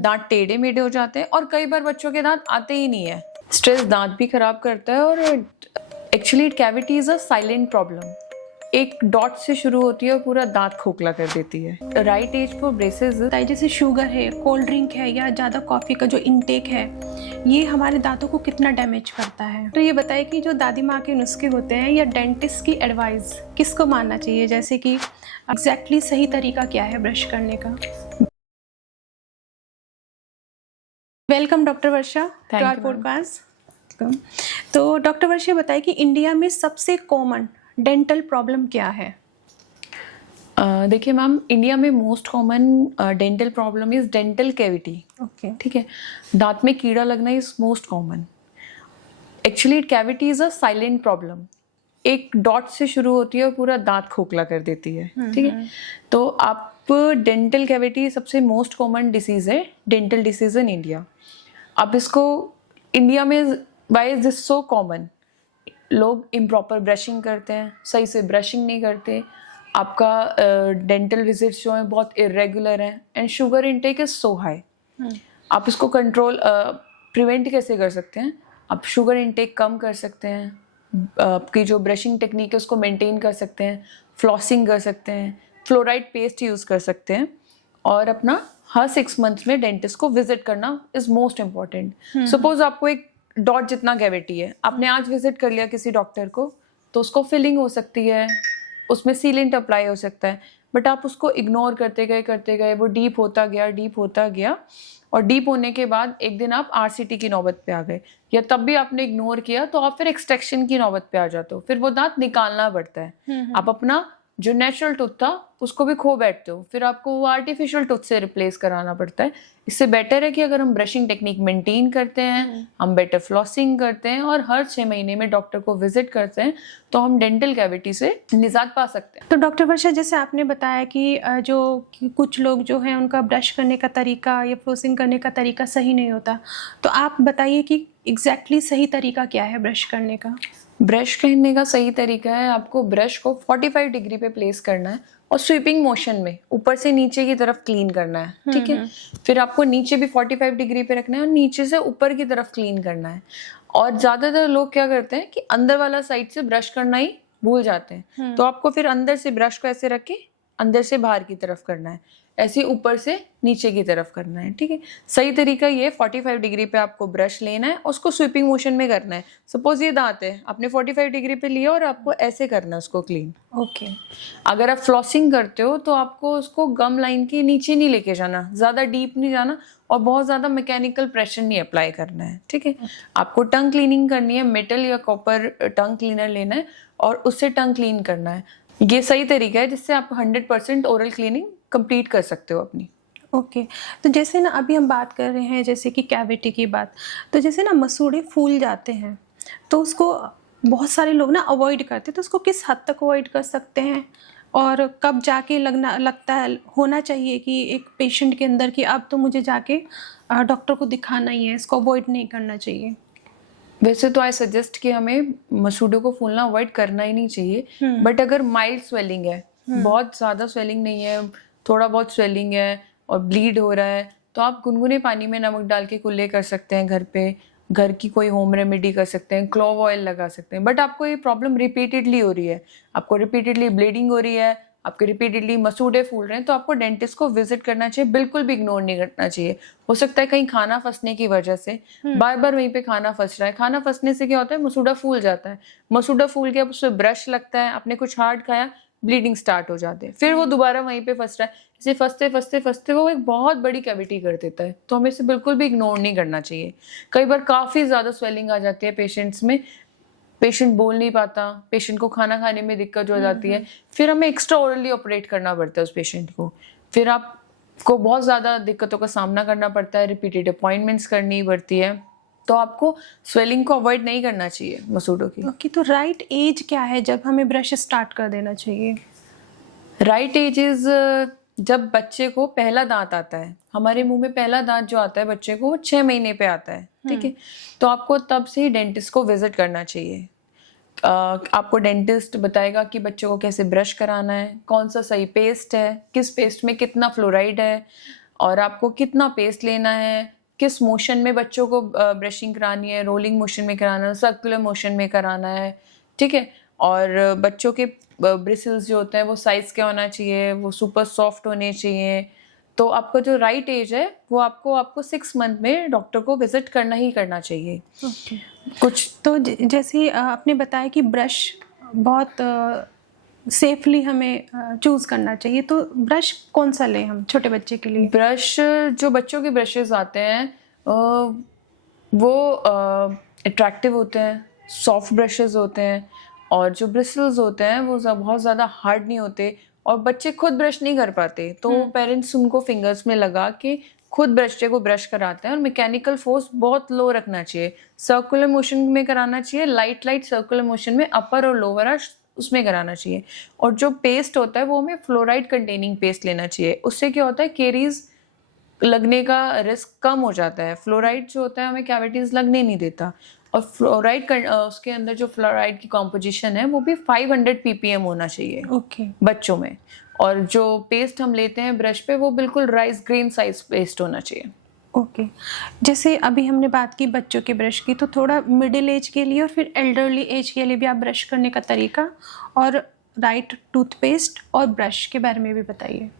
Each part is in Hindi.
दांत टेढ़े मेढ़े हो जाते हैं और कई बार बच्चों के दांत आते ही नहीं है। स्ट्रेस दांत भी खराब करता है और actually cavity is a silent problem. एक डॉट से शुरू होती है और पूरा दांत खोखला कर देती है। राइट एज फॉर ब्रेसेस, जैसे शुगर है, कोल्ड ड्रिंक है या ज़्यादा कॉफ़ी का जो इनटेक है, ये हमारे दांतों को कितना डैमेज करता है। तो ये बताइए कि जो दादी माँ के नुस्खे होते हैं या डेंटिस्ट की एडवाइस किसको मानना चाहिए, जैसे कि एग्जैक्टली सही तरीका क्या है ब्रश करने का। Welcome doctor Varsha to our podcast. तो डॉक्टर वर्षा बताइए कि इंडिया में सबसे कॉमन डेंटल प्रॉब्लम क्या है। देखिए मैम, इंडिया में most common dental problem is dental cavity. Okay, ठीक है, दांत में कीड़ा लगना is most common. Actually cavity is a silent problem. एक डॉट से शुरू होती है और पूरा दांत खोखला कर देती है। ठीक है, तो आप डेंटल कैविटी सबसे मोस्ट कॉमन डिसीज है, डेंटल डिसीज इन इंडिया। आप इसको इंडिया में why is this so common, लोग इम्प्रॉपर ब्रशिंग करते हैं, सही से ब्रशिंग नहीं करते, आपका डेंटल विजिट्स जो है बहुत इरेगुलर हैं and sugar intake is so high. आप इसको कंट्रोल प्रिवेंट कैसे कर सकते हैं? आप शुगर इनटेक कम कर सकते हैं, आपकी जो ब्रशिंग टेक्निक है उसको मेंटेन कर सकते हैं, फ्लॉसिंग कर सकते हैं, फ्लोराइड पेस्ट यूज़ कर सकते हैं और अपना हर 6 मंथ में डेंटिस्ट को विजिट करना इज मोस्ट इम्पॉर्टेंट। सपोज आपको एक डॉट जितना कैविटी है, आपने आज विजिट कर लिया किसी डॉक्टर को, तो उसको फिलिंग हो सकती है, उसमें सीलेंट अप्लाई हो सकता है, बट आप उसको इग्नोर करते गए, वो डीप होता गया और डीप होने के बाद एक दिन आप आरसीटी की नौबत पे आ गए, या तब भी आपने इग्नोर किया तो आप फिर एक्सट्रैक्शन की नौबत पे आ जाते हो, फिर वो दांत निकालना पड़ता है। आप अपना जो नेचुरल टूथ था उसको भी खो बैठते हो, फिर आपको वो आर्टिफिशियल टूथ से रिप्लेस कराना पड़ता है। इससे बेटर है कि अगर हम ब्रशिंग टेक्निक मेंटेन करते हैं, हम बेटर फ्लॉसिंग करते हैं और हर 6 महीने में डॉक्टर को विजिट करते हैं, तो हम डेंटल कैविटी से निजात पा सकते हैं। तो डॉक्टर वर्षा, जैसे आपने बताया कि कुछ लोग जो हैं उनका ब्रश करने का तरीका या फ्लोसिंग करने का तरीका सही नहीं होता, तो आप बताइए कि एग्जैक्टली सही तरीका क्या है ब्रश करने का। ब्रश करने का सही तरीका है, आपको ब्रश को 45 डिग्री पे प्लेस करना है और स्वीपिंग मोशन में ऊपर से नीचे की तरफ क्लीन करना है। ठीक है, फिर आपको नीचे भी 45 डिग्री पे रखना है और नीचे से ऊपर की तरफ क्लीन करना है। और ज्यादातर लोग क्या करते हैं कि अंदर वाला साइड से ब्रश करना ही भूल जाते हैं, तो आपको फिर अंदर से ब्रश को ऐसे रख के अंदर से बाहर की तरफ करना है, ऐसे ऊपर से नीचे की तरफ करना है। ठीक है, सही तरीका ये 45 डिग्री पे आपको ब्रश लेना है, उसको स्वीपिंग मोशन में करना है। सपोज ये दांत है, आपने 45 डिग्री पे लिया और आपको ऐसे करना है उसको क्लीन। ओके, अगर आप फ्लॉसिंग करते हो तो आपको उसको गम लाइन के नीचे नहीं लेके जाना, ज़्यादा डीप नहीं जाना और बहुत ज़्यादा मैकेनिकल प्रेशर नहीं अप्लाई करना है। ठीक है, आपको टंग क्लीनिंग करनी है, मेटल या कॉपर टंग क्लीनर लेना है और उससे टंग क्लीन करना है। ये सही तरीका है जिससे आप 100% ओरल क्लीनिंग कंप्लीट कर सकते हो अपनी। ओके, तो जैसे ना अभी हम बात कर रहे हैं जैसे कि कैविटी की बात, तो जैसे ना मसूड़े फूल जाते हैं तो उसको बहुत सारे लोग ना अवॉइड करते हैं, तो उसको किस हद तक अवॉइड कर सकते हैं और कब जाके लगता है होना चाहिए कि एक पेशेंट के अंदर कि अब तो मुझे जाके डॉक्टर को दिखाना ही है, इसको अवॉइड नहीं करना चाहिए। वैसे तो आई सजेस्ट कि हमें मसूड़ों को फूलना अवॉइड करना ही नहीं चाहिए, बट अगर माइल्ड स्वेलिंग है, बहुत ज़्यादा स्वेलिंग नहीं है, थोड़ा बहुत स्वेलिंग है और ब्लीड हो रहा है, तो आप गुनगुने पानी में नमक डाल के कुल्ले कर सकते हैं घर पे, घर की कोई होम रेमेडी कर सकते हैं, क्लोव ऑयल लगा सकते हैं। बट आपको ये प्रॉब्लम रिपीटेडली हो रही है, आपको रिपीटेडली ब्लीडिंग हो रही है, आपके रिपीटेडली मसूड़े फूल रहे हैं, तो आपको डेंटिस्ट को विजिट करना चाहिए, बिल्कुल भी इग्नोर नहीं करना चाहिए। हो सकता है कहीं खाना फंसने की वजह से बार बार वहीं पे खाना फंस रहा है, खाना फंसने से क्या होता है, मसूड़ा फूल जाता है, मसूड़ा फूल के अब उसमें ब्रश लगता है, आपने कुछ हार्ड खाया, ब्लीडिंग स्टार्ट हो जाते हैं, फिर वो दोबारा वहीं पे फंस रहा है, इसे फंसते वो एक बहुत बड़ी कैविटी कर देता है। तो हमें इसे बिल्कुल भी इग्नोर नहीं करना चाहिए। कई बार काफ़ी ज़्यादा स्वेलिंग आ जाती है पेशेंट्स में, पेशेंट बोल नहीं पाता, पेशेंट को खाना खाने में दिक्कत हो जाती है, फिर हमें एक्स्ट्रा ओरली ऑपरेट करना पड़ता है उस पेशेंट को, फिर आपको बहुत ज़्यादा दिक्कतों का सामना करना पड़ता है, रिपीटेड अपॉइंटमेंट्स करनी पड़ती है, तो आपको स्वेलिंग को अवॉइड नहीं करना चाहिए मसूड़ों की। ओके, तो राइट एज क्या है जब हमें ब्रश स्टार्ट कर देना चाहिए। राइट एज इज जब बच्चे को पहला दांत आता है, हमारे मुंह में पहला दांत जो आता है बच्चे को, वो 6 महीने पे आता है। ठीक है, तो आपको तब से ही डेंटिस्ट को विजिट करना चाहिए। आपको डेंटिस्ट बताएगा कि बच्चों को कैसे ब्रश कराना है, कौन सा सही पेस्ट है, किस पेस्ट में कितना फ्लोराइड है, और आपको कितना पेस्ट लेना है, किस मोशन में बच्चों को ब्रशिंग करानी है, रोलिंग मोशन में कराना है, सर्कुलर मोशन में कराना है, ठीक है। और बच्चों के ब्रिसल्स जो होते हैं वो साइज क्या होना चाहिए, वो सुपर सॉफ्ट होने चाहिए। तो आपका जो राइट एज है वो आपको 6 मंथ में डॉक्टर को विजिट करना ही करना चाहिए। ओके। कुछ तो जैसे आपने बताया कि ब्रश बहुत सेफली हमें चूज़ करना चाहिए, तो ब्रश कौन सा लें हम छोटे बच्चे के लिए? ब्रश, जो बच्चों के ब्रशेस आते हैं वो अट्रैक्टिव होते हैं, सॉफ्ट ब्रशेस होते हैं, और जो ब्रिसल्स होते हैं वो बहुत ज़्यादा हार्ड नहीं होते, और बच्चे खुद ब्रश नहीं कर पाते तो पेरेंट्स उनको फिंगर्स में लगा के खुद बच्चे को ब्रश कराते हैं। और मैकेनिकल फोर्स बहुत लो रखना चाहिए, सर्कुलर मोशन में कराना चाहिए, लाइट सर्कुलर मोशन में अपर और लोअर आर्च उसमें कराना चाहिए। और जो पेस्ट होता है वो हमें फ्लोराइड कंटेनिंग पेस्ट लेना चाहिए। उससे क्या होता है, केरीज लगने का रिस्क कम हो जाता है। फ्लोराइड जो होता है हमें कैविटीज लगने नहीं देता, और फ्लोराइड उसके अंदर जो फ्लोराइड की कॉम्पोजिशन है वो भी 500 ppm होना चाहिए ओके। बच्चों में। और जो पेस्ट हम लेते हैं ब्रश पे वो बिल्कुल राइस ग्रेन साइज पेस्ट होना चाहिए। ओके। जैसे अभी हमने बात की बच्चों के ब्रश की, तो थोड़ा मिडिल एज के लिए और फिर एल्डरली एज के लिए भी आप ब्रश करने का तरीका और राइट टूथपेस्ट और ब्रश के बारे में भी बताइए।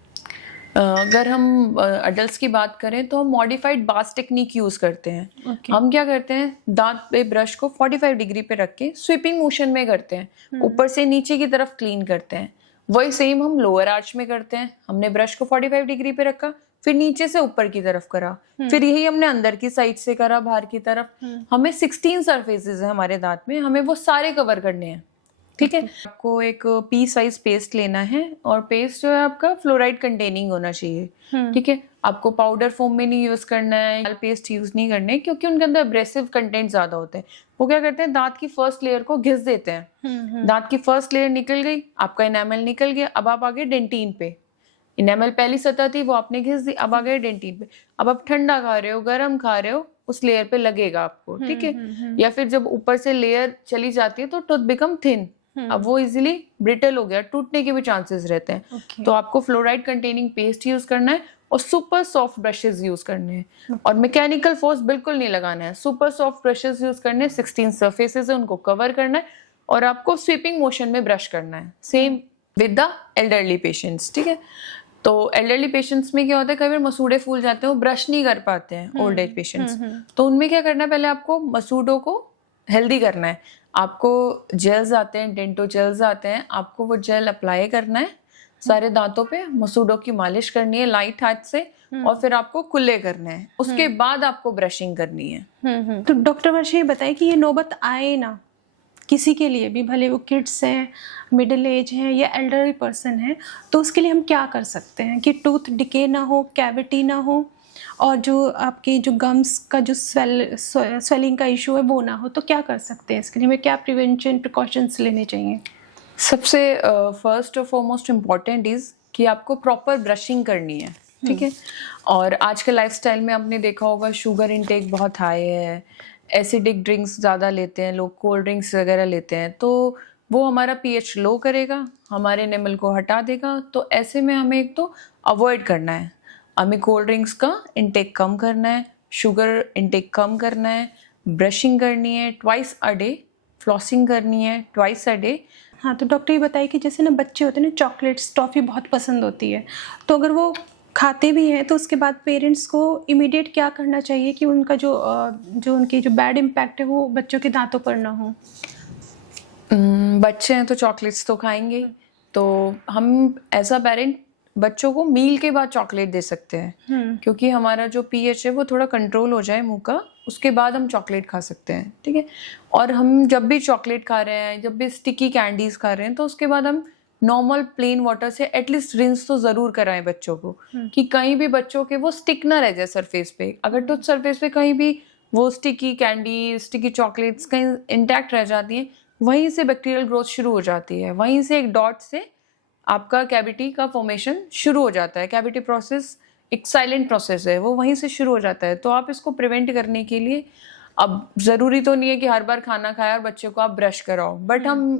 अगर हम अडल्ट्स की बात करें तो हम मॉडिफाइड बास टेक्निक यूज करते हैं। Okay. हम क्या करते हैं, दांत पे ब्रश को 45 डिग्री पे रख के स्वीपिंग मोशन में करते हैं, ऊपर से नीचे की तरफ क्लीन करते हैं। वही सेम हम लोअर आर्च में करते हैं। हमने ब्रश को 45 डिग्री पे रखा, फिर नीचे से ऊपर की तरफ करा, फिर यही हमने अंदर की साइड से करा, बाहर की तरफ। हमें 16 सरफेसेस है हमारे दांत में, हमें वो सारे कवर करने हैं, ठीक है। आपको एक पी साइज पेस्ट लेना है, और पेस्ट जो है आपका फ्लोराइड कंटेनिंग होना चाहिए, ठीक है। आपको पाउडर फॉर्म में नहीं यूज करना है, लाल पेस्ट यूज नहीं करने, क्योंकि उनके अंदर एब्रेसिव कंटेंट ज्यादा होते हैं। वो क्या करते हैं, दांत की फर्स्ट लेयर को घिस देते हैं। दांत की फर्स्ट लेयर निकल गई, आपका इनेमल निकल गया, अब आप आगे डेंटिन पे। इनेमल पहली सतह थी वो आपने घिस दी, अब आ गए डेंटिन पे। अब आप ठंडा खा रहे हो, गर्म खा रहे हो, उस लेयर पे लगेगा आपको, ठीक है। या फिर जब ऊपर से लेयर चली जाती है तो टूथ बिकम थिन, अब वो इजीली ब्रिटल हो गया, टूटने के भी चांसेस रहते हैं। Okay. तो आपको फ्लोराइड कंटेनिंग पेस्ट यूज करना है, और सुपर सॉफ्ट ब्रशेस यूज करने हैं, और मैकेनिकल फोर्स बिल्कुल नहीं लगाना है। सुपर सॉफ्ट ब्रशेस यूज करने हैं, 16 सरफेसेस है उनको कवर करना है, और आपको स्वीपिंग मोशन में ब्रश करना है। Same with the elderly patients, ठीक है। तो एल्डरली पेशेंट्स में क्या होता है, कई बार मसूड़े फूल जाते हैं, वो ब्रश नहीं कर पाते हैं ओल्ड एज पेशेंट्स। तो उनमें क्या करना है, पहले आपको मसूड़ों को हेल्दी करना है। आपको जेल्स आते हैं, डेंटो जेल्स आते हैं, आपको वो जेल अप्लाई करना है सारे दांतों पे, मसूड़ों की मालिश करनी है लाइट हाथ से, और फिर आपको कुल्ले करने हैं। उसके बाद आपको ब्रशिंग करनी है। तो डॉक्टर वर्षा ये बताइए कि ये नौबत आए ना किसी के लिए भी, भले वो किड्स हैं, मिडिल एज हैं या एल्डरली पर्सन है, तो उसके लिए हम क्या कर सकते हैं कि टूथ डिके ना हो, कैविटी ना हो, और जो आपकी जो गम्स का जो स्वेलिंग का इशू है वो ना हो, तो क्या कर सकते हैं इसके लिए? हमें क्या प्रिवेंशन प्रिकॉशंस लेने चाहिए? सबसे फर्स्ट और फॉरमोस्ट इम्पॉर्टेंट इज कि आपको प्रॉपर ब्रशिंग करनी है, ठीक है। और आज के लाइफस्टाइल में आपने देखा होगा शुगर इनटेक बहुत हाई है, एसिडिक ड्रिंक्स ज़्यादा लेते हैं लोग, कोल्ड ड्रिंक्स वगैरह लेते हैं, तो वो हमारा पीएच लो करेगा, हमारे एनिमल को हटा देगा। तो ऐसे में हमें एक तो अवॉइड करना है, हमें कोल्ड ड्रिंक्स का इनटेक कम करना है, शुगर इनटेक कम करना है, ब्रशिंग करनी है ट्वाइस अ डे, फ्लॉसिंग करनी है ट्वाइस अ डे। हाँ, तो डॉक्टर ये बताइए कि जैसे ना बच्चे होते हैं ना, चॉकलेट्स टॉफ़ी बहुत पसंद होती है, तो अगर वो खाते भी हैं तो उसके बाद पेरेंट्स को इमीडिएट क्या करना चाहिए कि उनका जो उनकी जो बैड इम्पैक्ट है वो बच्चों के दांतों पर ना हो? बच्चे हैं तो चॉकलेट्स तो खाएंगे, तो हम एज अ पेरेंट बच्चों को मील के बाद चॉकलेट दे सकते हैं, क्योंकि हमारा जो पीएच है वो थोड़ा कंट्रोल हो जाए मुंह का, उसके बाद हम चॉकलेट खा सकते हैं, ठीक है। और हम जब भी चॉकलेट खा रहे हैं, जब भी स्टिकी कैंडीज खा रहे हैं, तो उसके बाद हम नॉर्मल प्लेन वाटर से एटलीस्ट रिंस तो जरूर कराएं बच्चों को, कि कहीं भी बच्चों के वो स्टिक ना रह जाए सरफेस पे। अगर टूथ सरफेस पे कहीं भी वो स्टिकी कैंडी, स्टिकी चॉकलेट्स कहीं इंटैक्ट रह जाती हैं, वहीं से बैक्टीरियल ग्रोथ शुरू हो जाती है, वहीं से एक डॉट से आपका कैविटी का फॉर्मेशन शुरू हो जाता है। कैविटी प्रोसेस एक साइलेंट प्रोसेस है, वो वहीं से शुरू हो जाता है। तो आप इसको प्रिवेंट करने के लिए, अब ज़रूरी तो नहीं है कि हर बार खाना खाया और बच्चे को आप ब्रश कराओ, बट हम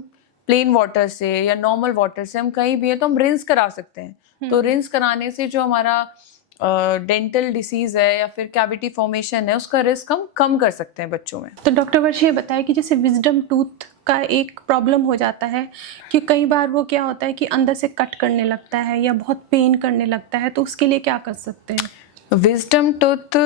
प्लेन वाटर से या नॉर्मल वाटर से हम कहीं भी है तो हम रिंस करा सकते हैं। तो रिंस कराने से जो हमारा डेंटल डिसीज है या फिर कैविटी फॉर्मेशन है, उसका रिस्क हम कम कर सकते हैं बच्चों में। तो डॉक्टर वर्षा ये बताया कि जैसे विजडम टूथ का एक प्रॉब्लम हो जाता है कि कई बार वो क्या होता है कि अंदर से कट करने लगता है या बहुत पेन करने लगता है, तो उसके लिए क्या कर सकते हैं? विजडम टूथ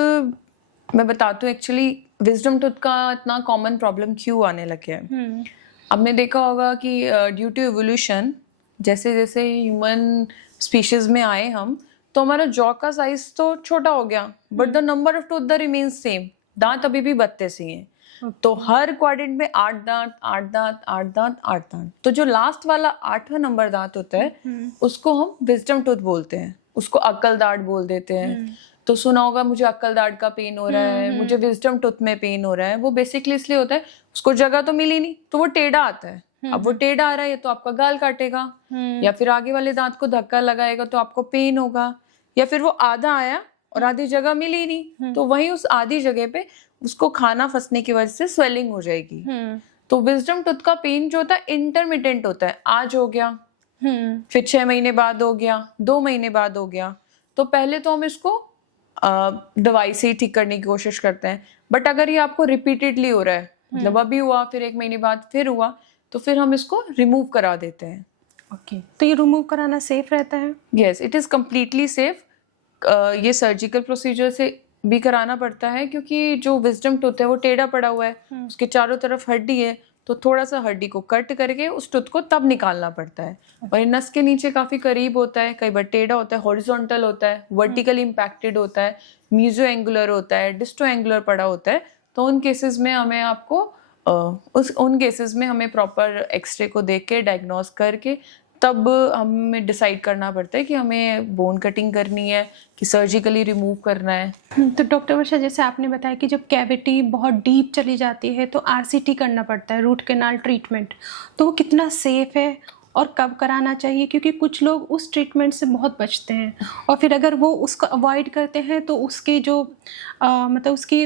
मैं बताती हूँ एक्चुअली विजडम टूथ का इतना कॉमन प्रॉब्लम क्यों आने लग गया है। आपने देखा होगा कि ड्यू टू एवोल्यूशन जैसे जैसे ह्यूमन स्पीशीज में आए हम, तो हमारा जॉ का साइज तो छोटा हो गया, but the number of tooth the remains same. दांत अभी भी बत्ते से हैं। तो हर क्वाड्रेंट में 8 दांत 8 दांत 8 दांत 8 दांत। तो जो लास्ट वाला 8वां नंबर दांत होता है उसको हम विजडम टूथ बोलते हैं, उसको अक्ल दांत बोल देते हैं। तो सुना होगा मुझे अक्ल दांत का पेन हो रहा है, मुझे विजडम टूथ में पेन हो रहा है। वो बेसिकली इसलिए होता है उसको जगह तो मिली नहीं, तो वो टेढ़ा आता है। अब वो टेढ़ा आ रहा है तो आपका गाल काटेगा, या फिर आगे वाले दांत को धक्का लगाएगा तो आपको पेन होगा, या फिर वो आधा आया और आधी जगह मिली नहीं, तो वहीं उस आधी जगह पे उसको खाना फंसने की वजह से स्वेलिंग हो जाएगी। तो विजडम टूथ का पेन जो होता है इंटरमिटेंट होता है, आज हो गया फिर 6 महीने बाद हो गया, 2 महीने बाद हो गया। तो पहले तो हम इसको दवाई से ही ठीक करने की कोशिश करते हैं, बट अगर ये आपको रिपीटेडली हो रहा है, मतलब अभी हुआ फिर 1 महीने बाद फिर हुआ, तो फिर हम इसको रिमूव करा देते हैं। ओके, तो ये रिमूव कराना सेफ रहता है? Yes, it is completely safe. ये सर्जिकल प्रोसीजर से भी कराना पड़ता है, क्योंकि जो विजडम टूथ है वो टेढ़ा पड़ा हुआ है, उसके चारों तरफ हड्डी है, तो थोड़ा सा हड्डी को कट करके उस टूथ को तब निकालना पड़ता है। और ये नस के नीचे काफी करीब होता है, कई बार टेढ़ा होता है, हॉरिजॉन्टल होता है, वर्टिकली इम्पैक्टेड होता है, मीजो एंगुलर होता है, डिस्टो एंगुलर पड़ा होता है। तो उन केसेस में हमें आपको उन केसेस में हमें प्रॉपर एक्सरे को देख के डायग्नोज करके तब हमें डिसाइड करना पड़ता है कि हमें बोन कटिंग करनी है कि सर्जिकली रिमूव करना है। तो डॉक्टर वर्षा जैसे आपने बताया कि जब कैविटी बहुत डीप चली जाती है तो आरसीटी करना पड़ता है, रूट कैनाल ट्रीटमेंट, तो वो कितना सेफ है और कब कराना चाहिए? क्योंकि कुछ लोग उस ट्रीटमेंट से बहुत बचते हैं और फिर अगर वो उसको अवॉइड करते हैं तो उसके जो मतलब उसकी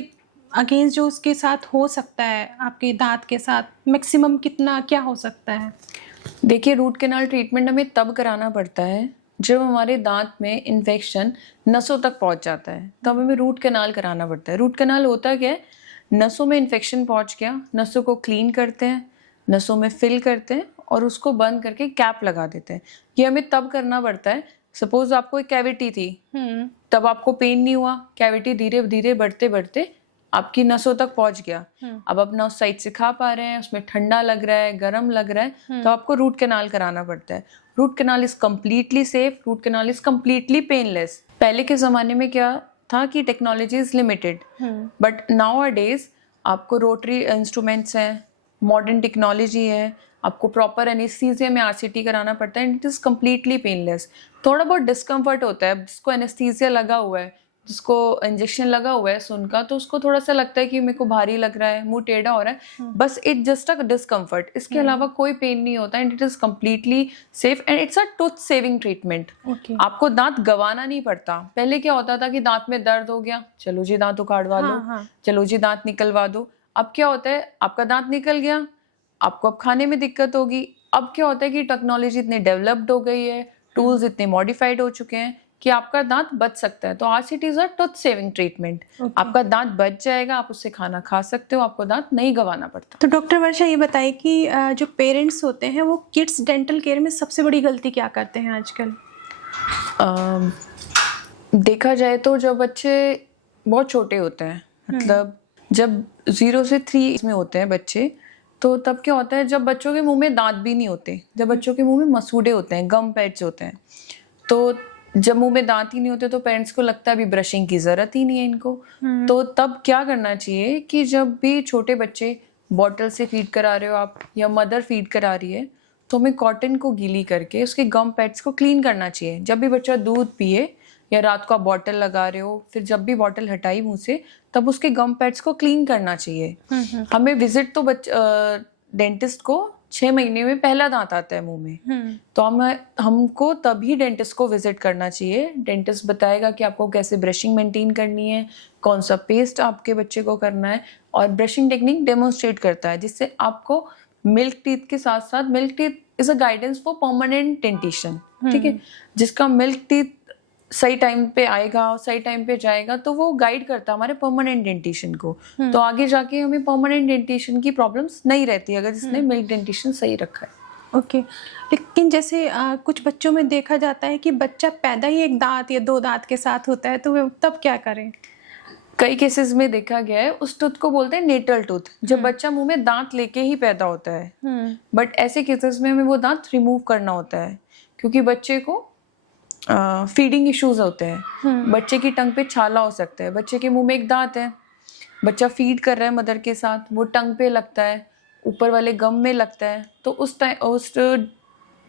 अगेंस्ट जो उसके साथ हो सकता है आपके दांत के साथ मैक्सिमम कितना क्या हो सकता है? देखिए, रूट कैनाल ट्रीटमेंट हमें तब कराना पड़ता है जब हमारे दांत में इन्फेक्शन नसों तक पहुंच जाता है, तब हमें रूट कैनाल कराना पड़ता है। रूट कैनाल होता क्या है, नसों में इन्फेक्शन पहुंच गया, नसों को क्लीन करते हैं, नसों में फिल करते हैं और उसको बंद करके कैप लगा देते हैं। ये हमें तब करना पड़ता है, सपोज आपको एक कैविटी थी, तब आपको पेन नहीं हुआ, कैविटी धीरे धीरे बढ़ते बढ़ते आपकी नसों तक पहुंच गया। अब अपना उस साइड से खा पा रहे हैं, उसमें ठंडा लग रहा है, गर्म लग रहा है, तो आपको रूट कैनाल कराना पड़ता है। Root canal is completely safe, root canal is completely painless. पहले के जमाने में क्या था कि technology is limited, but nowadays आपको रोटरी इंस्ट्रूमेंट्स हैं, मॉडर्न टेक्नोलॉजी है, आपको प्रॉपर एनेस्थीसिया में आरसीटी कराना पड़ता है, इट इज कम्प्लीटली पेनलेस। थोड़ा बहुत डिस्कम्फर्ट होता है, जिसको एनेस्थीसिया लगा हुआ है, जिसको इंजेक्शन लगा हुआ है सुन का, तो उसको थोड़ा सा लगता है कि मेरे को भारी लग रहा है, मुंह टेढ़ा हो रहा है, बस इट जस्ट अ डिस्कम्फर्ट। इसके अलावा कोई पेन नहीं होता and it is completely safe and it's a tooth saving treatment. आपको दांत गंवाना नहीं पड़ता। पहले क्या होता था कि दांत में दर्द हो गया, चलो जी दांत उखाड़वा लो, चलो जी दांत निकलवा दो। अब क्या होता है, आपका दांत निकल गया, आपको अब खाने में दिक्कत होगी। अब क्या होता है कि टेक्नोलॉजी इतनी डेवलप्ड हो गई है, टूल्स इतने मॉडिफाइड हो चुके हैं कि आपका दांत बच सकता है। तो RCT is a tooth saving treatment. आपका दांत बच जाएगा, आप उससे खाना खा सकते हो, आपको दांत नहीं गंवाना पड़ता। तो डॉक्टर वर्षा ये बताइए कि जो पेरेंट्स होते हैं वो किड्स डेंटल केयर में सबसे बड़ी गलती क्या करते हैं आजकल? देखा जाए तो जब बच्चे बहुत छोटे होते हैं, मतलब जब 0 से 3 में होते हैं बच्चे, तो तब क्या होता है, जब बच्चों के मुंह में दांत भी नहीं होते, जब बच्चों के मुंह में मसूड़े होते हैं, गम पैड्स होते हैं, तो जब मुंह में दांत ही नहीं होते तो पेरेंट्स को लगता है अभी ब्रशिंग की जरूरत ही नहीं है इनको। तो तब क्या करना चाहिए कि जब भी छोटे बच्चे बॉटल से फीड करा रहे हो आप या मदर फीड करा रही है, तो हमें कॉटन को गीली करके उसके गम पैड्स को क्लीन करना चाहिए। जब भी बच्चा दूध पिए या रात को आप बॉटल लगा रहे हो, फिर जब भी बॉटल हटाई मुंह से, तब उसके गम पैड्स को क्लीन करना चाहिए। हमें विजिट तो डेंटिस्ट को 6 महीने में पहला दांत आता है मुंह में, तो हमको तभी डेंटिस्ट को विजिट करना चाहिए। डेंटिस्ट बताएगा कि आपको कैसे ब्रशिंग मेंटेन करनी है, कौन सा पेस्ट आपके बच्चे को करना है, और ब्रशिंग टेक्निक डेमोन्स्ट्रेट करता है, जिससे आपको मिल्क टीथ के साथ साथ, milk teeth is a guidance for permanent dentition, ठीक है, जिसका मिल्क टीथ सही टाइम पे आएगा और सही टाइम पे जाएगा, तो वो गाइड करता है हमारे परमानेंट डेंटिशन को। तो आगे जाके हमें परमानेंट डेंटिशन की प्रॉब्लम्स नहीं रहती अगर जिसने मिल्क डेंटिशन सही रखा है। ओके। लेकिन जैसे कुछ बच्चों में देखा जाता है कि बच्चा पैदा ही एक दांत या दो दांत के साथ होता है, तो वे तब क्या करें? कई केसेस में देखा गया है उस टूथ को बोलते हैं नेटल टूथ, जब बच्चा मुंह में दांत लेके ही पैदा होता है। बट ऐसे केसेस में हमें वो दांत रिमूव करना होता है, क्योंकि बच्चे को फीडिंग इश्यूज होते हैं। बच्चे की टंग पे छाला हो सकता है, बच्चे के मुंह में एक दांत है, बच्चा फीड कर रहा है मदर के साथ, वो टंग पे लगता है, ऊपर वाले गम में लगता है, तो उस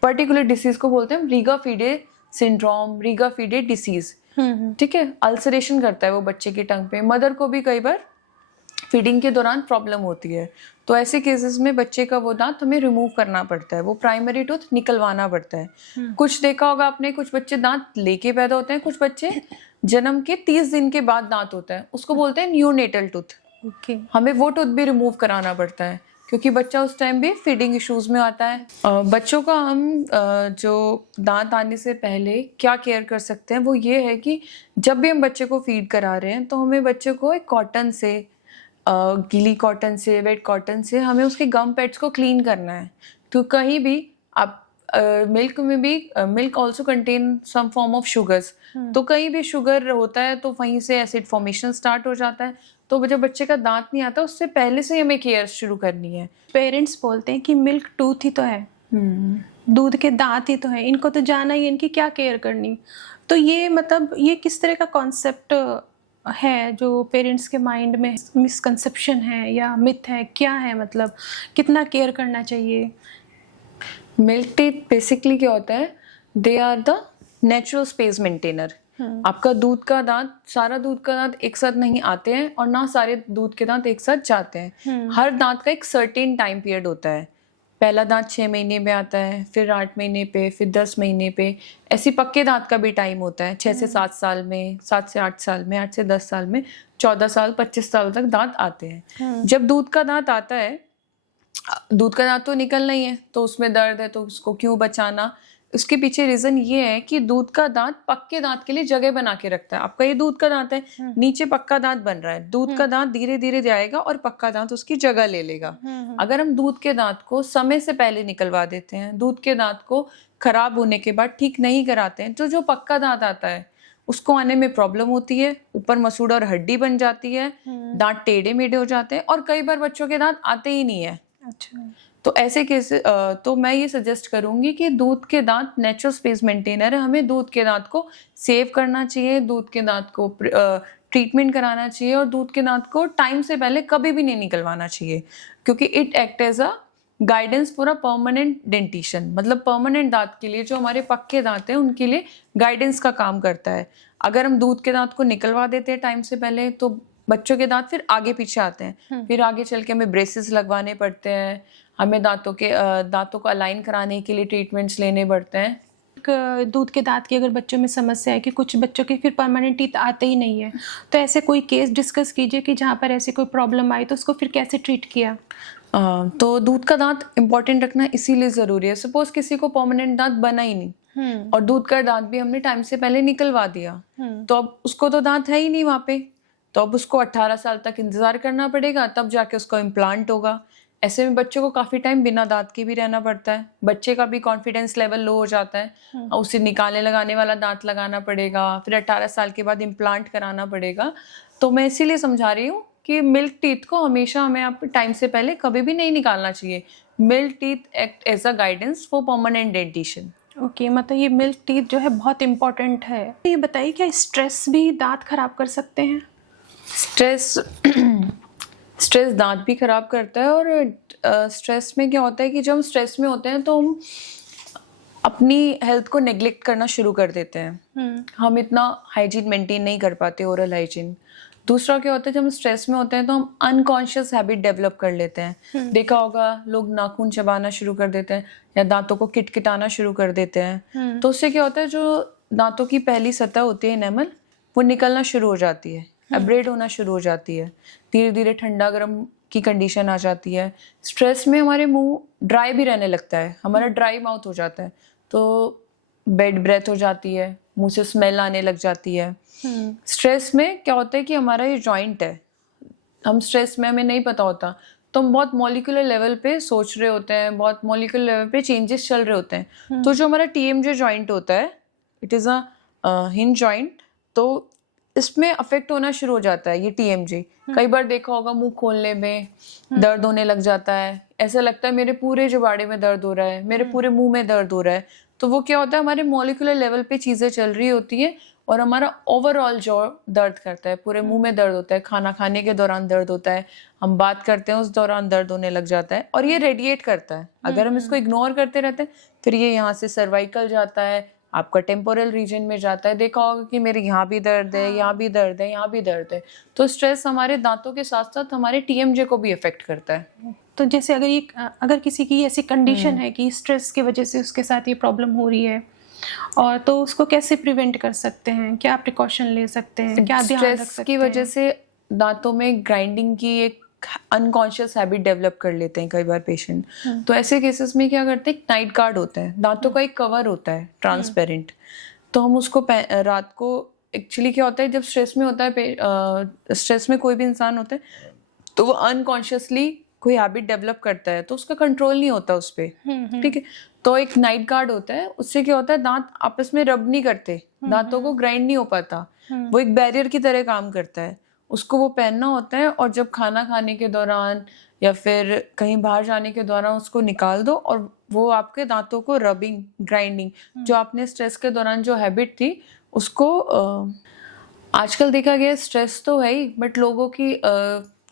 पर्टिकुलर डिसीज को बोलते हैं Riga FIDE syndrome, Riga FIDE disease. ठीक है, अल्सरेशन करता है वो बच्चे की टंग पे। मदर को भी कई बार फीडिंग के दौरान प्रॉब्लम होती है, तो ऐसे केसेस में बच्चे का वो दांत हमें रिमूव करना पड़ता है, वो प्राइमरी टूथ निकलवाना पड़ता है। कुछ देखा होगा आपने, कुछ बच्चे दांत लेके पैदा होते हैं, कुछ बच्चे जन्म के 30 दिन के बाद दांत होता है, उसको बोलते हैं न्यूनेटल टूथ। ओके। हमें वो टूथ भी रिमूव कराना पड़ता है, क्योंकि बच्चा उस टाइम भी फीडिंग इश्यूज में आता है। बच्चों का हम जो दांत आने से पहले क्या केयर कर सकते हैं वो ये है कि जब भी हम बच्चे को फीड करा रहे हैं तो हमें बच्चे को एक कॉटन से, गीली कॉटन से, वेट कॉटन से हमें उसके गम पैड्स को क्लीन करना है। तो कहीं भी आप मिल्क में भी, milk also contain some form of sugars, तो कहीं भी शुगर होता है तो वहीं से एसिड फॉर्मेशन स्टार्ट हो जाता है। तो जब बच्चे का दांत नहीं आता उससे पहले से हमें केयर शुरू करनी है। पेरेंट्स बोलते हैं कि मिल्क टूथ ही तो है, दूध के दांत ही तो है, इनको तो जाना ही है, इनकी क्या केयर करनी। तो ये मतलब ये किस तरह का कॉन्सेप्ट है जो पेरेंट्स के माइंड में मिसकंसेप्शन है या मिथ है, क्या है, मतलब कितना केयर करना चाहिए? मिल्क टीथ बेसिकली क्या होता है, they are the natural space maintainer. आपका दूध का दांत, सारा दूध का दांत एक साथ नहीं आते हैं और ना सारे दूध के दांत एक साथ जाते हैं। हर दांत का एक सर्टेन टाइम पीरियड होता है। पहला दांत 6 महीने में आता है, फिर 8 महीने पे, फिर 10 महीने पे। ऐसी पक्के दांत का भी टाइम होता है, 6 से 7 साल में, 7 से 8 साल में, 8 से 10 साल में, 14 साल, 25 साल तक दांत आते हैं। जब दूध का दांत आता है, दूध का दांत तो निकलना ही है, तो उसमें दर्द है, तो उसको क्यों बचाना। उसके पीछे रीजन ये है कि दूध का दांत पक्के दांत के लिए जगह बना के रखता है। आपका ये दूध का दांत है, नीचे पक्का दांत बन रहा है, दूध का दांत धीरे धीरे जाएगा और पक्का दांत उसकी जगह ले लेगा। अगर हम दूध के दांत को समय से पहले निकलवा देते हैं, दूध के दांत को खराब होने के बाद ठीक नहीं कराते हैं, तो जो पक्का दांत आता है उसको आने में प्रॉब्लम होती है, ऊपर मसूड़ा और हड्डी बन जाती है, दांत टेढ़े मेढ़े हो जाते हैं और कई बार बच्चों के दांत आते ही नहीं है। अच्छा। तो ऐसे केस तो मैं ये सजेस्ट करूंगी कि दूध के दांत नेचुरल स्पेस मेंटेनर है, हमें दूध के दांत को सेव करना चाहिए, दूध के दांत को ट्रीटमेंट कराना चाहिए और दूध के दांत को टाइम से पहले कभी भी नहीं निकलवाना चाहिए, क्योंकि it act as a guidance for a permanent dentition. मतलब परमानेंट दांत के लिए, जो हमारे पक्के दांत हैं उनके लिए गाइडेंस का काम करता है। अगर हम दूध के दांत को निकलवा देते हैं टाइम से पहले तो बच्चों के दांत फिर आगे पीछे आते हैं, फिर आगे चल के हमें ब्रेसेस लगवाने पड़ते हैं, हमें दांतों को अलाइन कराने के लिए ट्रीटमेंट्स लेने पड़ते हैं। दूध के दांत की अगर बच्चों में समस्या है कि कुछ बच्चों के फिर परमानेंट टीथ आते ही नहीं है, तो ऐसे कोई केस डिस्कस कीजिए कि जहाँ पर ऐसी कोई प्रॉब्लम आई तो उसको फिर कैसे ट्रीट किया। तो दूध का दांत इम्पोर्टेंट रखना इसीलिए जरूरी है। सपोज किसी को परमानेंट दांत बना ही नहीं और दूध का दांत भी हमने टाइम से पहले निकलवा दिया, तो अब उसको तो दांत है ही नहीं वहां पे, तो अब उसको 18 साल तक इंतजार करना पड़ेगा, तब जाके उसको इम्प्लांट होगा। ऐसे में बच्चों को काफी टाइम बिना दांत के भी रहना पड़ता है, बच्चे का भी कॉन्फिडेंस लेवल लो हो जाता है, उसे निकालने लगाने वाला दांत लगाना पड़ेगा, फिर 18 साल के बाद इम्प्लांट कराना पड़ेगा। तो मैं इसीलिए समझा रही हूँ कि मिल्क टीथ को हमेशा हमें आप टाइम से पहले कभी भी नहीं निकालना चाहिए। Milk teeth act as a guidance for permanent dentition. Okay, मतलब ये मिल्क टीथ जो है बहुत इम्पोर्टेंट है। ये बताइए, क्या स्ट्रेस भी दांत खराब कर सकते हैं? स्ट्रेस दांत भी खराब करता है, और स्ट्रेस में क्या होता है कि जब हम स्ट्रेस में होते हैं तो हम अपनी हेल्थ को नेग्लेक्ट करना शुरू कर देते हैं। हम इतना हाइजीन मेंटेन नहीं कर पाते, ओरल हाइजीन। दूसरा क्या होता है, जब हम स्ट्रेस में होते हैं तो हम अनकॉन्शियस हैबिट डेवलप कर लेते हैं। देखा होगा लोग नाखून चबाना शुरू कर देते हैं या दांतों को किटकिटाना शुरू कर देते हैं। तो उससे क्या होता है, जो दांतों की पहली सतह होती है एनेमल, वो निकलना शुरू हो जाती है, एब्रेड होना शुरू हो जाती है, धीरे धीरे ठंडा गर्म की कंडीशन आ जाती है। स्ट्रेस में हमारे मुंह ड्राई भी रहने लगता है, हमारा ड्राई माउथ हो जाता है, तो बेड ब्रेथ हो जाती है, मुंह से स्मेल आने लग जाती है। स्ट्रेस में क्या होता है कि हमारा ये जॉइंट है, हम स्ट्रेस में हमें नहीं पता होता, तो हम बहुत मॉलिक्यूलर लेवल पे सोच रहे होते हैं, बहुत मॉलिक्यूलर लेवल पे चेंजेस चल रहे होते हैं। तो जो हमारा TMJ जॉइंट होता है, it is a hinge joint, तो इसमें अफेक्ट होना शुरू हो जाता है ये TMJ। कई बार देखा होगा मुंह खोलने में दर्द होने लग जाता है, ऐसा लगता है मेरे पूरे जबाड़े में दर्द हो रहा है, मेरे पूरे मुंह में दर्द हो रहा है। तो वो क्या होता है, हमारे मॉलिक्यूलर लेवल पे चीज़ें चल रही होती है और हमारा ओवरऑल जॉ दर्द करता है, पूरे मुंह में दर्द होता है, खाना खाने के दौरान दर्द होता है, हम बात करते हैं उस दौरान दर्द होने लग जाता है, और ये रेडिएट करता है। अगर हम इसको इग्नोर करते रहते हैं फिर ये यहाँ से सर्वाइकल जाता है, आपका टेम्पोरल रीजन में जाता है। देखा होगा कि मेरे यहाँ भी दर्द है, यहाँ भी दर्द है, यहाँ भी दर्द है। तो स्ट्रेस हमारे दांतों के साथ साथ हमारे TMJ को भी इफेक्ट करता है। तो जैसे अगर किसी की ऐसी कंडीशन है कि स्ट्रेस की वजह से उसके साथ ये प्रॉब्लम हो रही है, और तो उसको कैसे प्रिवेंट कर सकते हैं, क्या प्रिकॉशन ले सकते हैं, क्या ध्यान रख स्ट्रेस सकते की वजह से दांतों में ग्राइंडिंग की एक अनकॉन्शियस हैबिट डेवलप कर लेते हैं कई बार पेशेंट। तो ऐसे केसेस में क्या करते हैं, नाइट गार्ड होता है, दांतों का एक कवर होता है ट्रांसपेरेंट, तो हम उसको रात को, एक्चुअली क्या होता है जब स्ट्रेस में होता है, स्ट्रेस में कोई भी इंसान होता है तो वो अनकॉन्शियसली कोई हैबिट डेवलप करता है, तो उसका कंट्रोल नहीं होता उस पर। ठीक है, तो एक नाइट गार्ड होता है, उससे क्या होता है दांत आपस में रब नहीं करते, दांतों को ग्राइंड नहीं हो पाता, वो एक बैरियर की तरह काम करता है, उसको वो पहनना होता है। और जब खाना खाने के दौरान या फिर कहीं बाहर जाने के दौरान उसको निकाल दो, और वो आपके दांतों को रबिंग, ग्राइंडिंग, जो आपने स्ट्रेस के दौरान जो हैबिट थी उसको, आजकल देखा गया स्ट्रेस तो है ही, बट लोगों की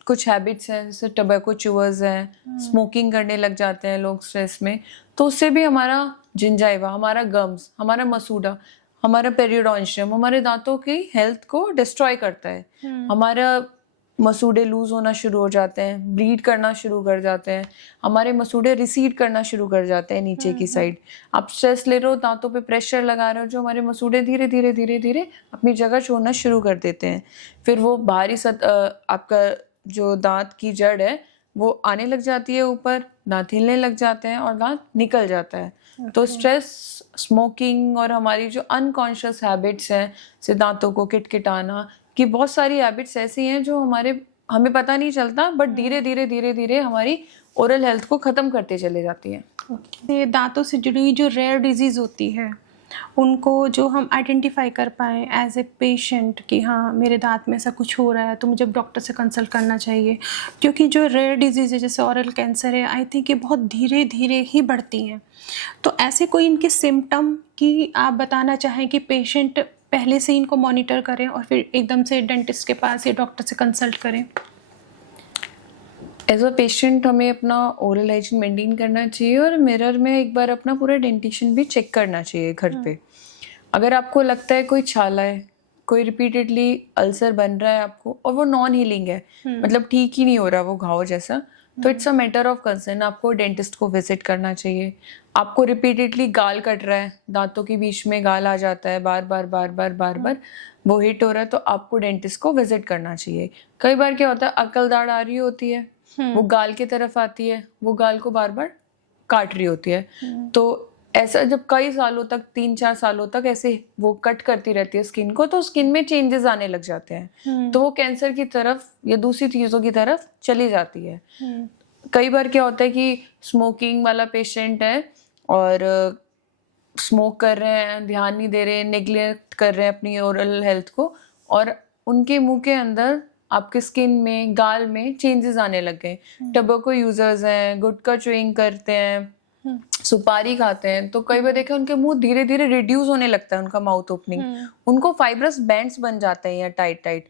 कुछ हैबिट्स हैं, जैसे टबैको चूअर्स हैं, स्मोकिंग करने लग जाते हैं लोग स्ट्रेस में, तो उससे भी हमारा जिंजाइवा, हमारा गम्स, हमारा मसूड़ा, हमारा पेरियोडोंशियम, हमारे दांतों की हेल्थ को डिस्ट्रॉय करता है। हमारा मसूड़े लूज होना शुरू हो जाते हैं, ब्लीड करना शुरू कर जाते हैं, हमारे मसूड़े रिसीड करना शुरू कर जाते हैं नीचे की साइड। आप स्ट्रेस ले रहे हो, दांतों पे प्रेशर लगा रहे हो, जो हमारे मसूड़े धीरे धीरे धीरे धीरे अपनी जगह छोड़ना शुरू कर देते हैं। फिर वो बाहरी आपका जो दांत की जड़ है वो आने लग जाती है ऊपर, दांत हिलने लग जाते हैं और दांत निकल जाता है। तो स्ट्रेस, स्मोकिंग और हमारी जो अनकॉन्शियस हैबिट्स हैं, जैसे दांतों को किटकिटाना, कि बहुत सारी हैबिट्स ऐसी हैं जो हमें पता नहीं चलता, बट धीरे धीरे धीरे धीरे हमारी ओरल हेल्थ को ख़त्म करते चले जाती हैं। ये दांतों से जुड़ी हुई जो रेयर डिजीज़ होती है उनको जो हम आइडेंटिफाई कर पाएँ एज ए पेशेंट कि हाँ मेरे दांत में ऐसा कुछ हो रहा है तो मुझे डॉक्टर से कंसल्ट करना चाहिए, क्योंकि जो रेयर डिजीज़ है जैसे ओरल कैंसर है, आई थिंक ये बहुत धीरे धीरे ही बढ़ती हैं। तो ऐसे कोई इनके सिम्टम कि आप बताना चाहें कि पेशेंट पहले से इनको मॉनिटर करें और फिर एकदम से डेंटिस्ट के पास या डॉक्टर से कंसल्ट करें? एज अ पेशेंट हमें अपना ओरल हाइजीन मेंटेन करना चाहिए और मिरर में एक बार अपना पूरा डेंटिशन भी चेक करना चाहिए घर पे। अगर आपको लगता है कोई छाला है, कोई रिपीटेडली अल्सर बन रहा है आपको और वो नॉन हीलिंग है, मतलब ठीक ही नहीं हो रहा वो घाव जैसा, तो it's a matter of concern, आपको डेंटिस्ट को विजिट करना चाहिए। आपको रिपीटेडली गाल कट रहा है, दांतों के बीच में गाल आ जाता है बार बार बार बार बार बार, वो हिट हो रहा है, तो आपको डेंटिस्ट को विजिट करना चाहिए। कई बार क्या होता है, अकल दाढ़ आ रही होती है, वो गाल की तरफ आती है, वो गाल को बार बार काट रही होती है, तो ऐसा जब कई सालों तक, 3-4 सालों तक ऐसे वो कट करती रहती है स्किन को, तो स्किन में चेंजेस आने लग जाते हैं, तो वो कैंसर की तरफ या दूसरी चीज़ों की तरफ चली जाती है। कई बार क्या होता है कि स्मोकिंग वाला पेशेंट है और स्मोक कर रहे हैं, ध्यान नहीं दे रहे, नेग्लेक्ट कर रहे हैं अपनी ओरल हेल्थ को, और उनके मुंह के अंदर, आपके स्किन में, गाल में चेंजेस आने लग गए। टबैको यूजर्स हैं, गुटखा च्यूइंग करते हैं, सुपारी खाते हैं, तो कई बार देखा उनके मुंह धीरे धीरे रिड्यूस होने लगता है, उनका माउथ ओपनिंग, उनको फाइब्रस बैंड्स बन जाते हैं या टाइट टाइट।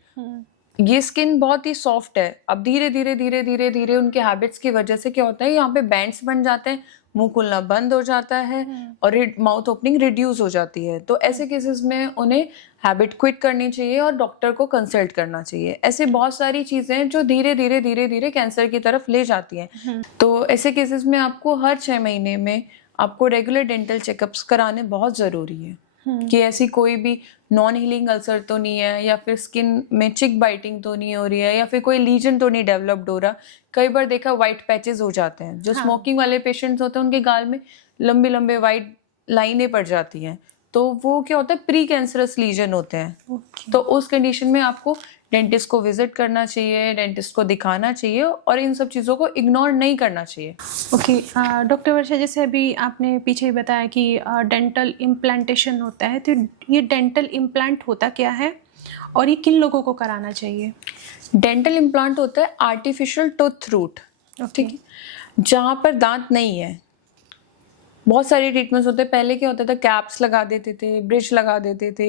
ये स्किन बहुत ही सॉफ्ट है, अब धीरे धीरे धीरे धीरे धीरे उनके हैबिट्स की वजह से क्या होता है, यहाँ पे बैंड्स बन जाते हैं, मुंह खुलना बंद हो जाता है और माउथ ओपनिंग रिड्यूस हो जाती है। तो ऐसे केसेस में उन्हें हैबिट क्विट करनी चाहिए और डॉक्टर को कंसल्ट करना चाहिए। ऐसे बहुत सारी चीजें जो धीरे धीरे धीरे धीरे कैंसर की तरफ ले जाती हैं। तो ऐसे केसेस में आपको हर 6 महीने में आपको रेगुलर डेंटल चेकअप्स कराने बहुत जरूरी है कि ऐसी कोई भी नॉन हीलिंग अल्सर तो नहीं है, या फिर स्किन में चिक बाइटिंग तो नहीं हो रही है, या फिर कोई लीजन तो नहीं डेवलप्ड हो रहा। कई बार देखा व्हाइट पैचेस हो जाते हैं, जो स्मोकिंग वाले पेशेंट्स होते हैं उनके गाल में लंबे लंबे व्हाइट लाइनें पड़ जाती हैं, तो वो क्या होता है, प्री कैंसरस लीजन होते हैं। ओके तो उस कंडीशन में आपको डेंटिस्ट को विजिट करना चाहिए, डेंटिस्ट को दिखाना चाहिए और इन सब चीज़ों को इग्नोर नहीं करना चाहिए। ओके डॉक्टर वर्षा, जैसे अभी आपने पीछे ही बताया कि डेंटल इम्प्लांटेशन होता है, तो ये डेंटल इम्प्लांट होता क्या है और ये किन लोगों को कराना चाहिए? डेंटल इम्प्लांट होता है आर्टिफिशियल टूथ रूट, ठीक है, जहाँ पर दांत नहीं है। बहुत सारे ट्रीटमेंट्स होते हैं। पहले क्या होता था, कैप्स लगा देते थे, ब्रिज लगा देते थे।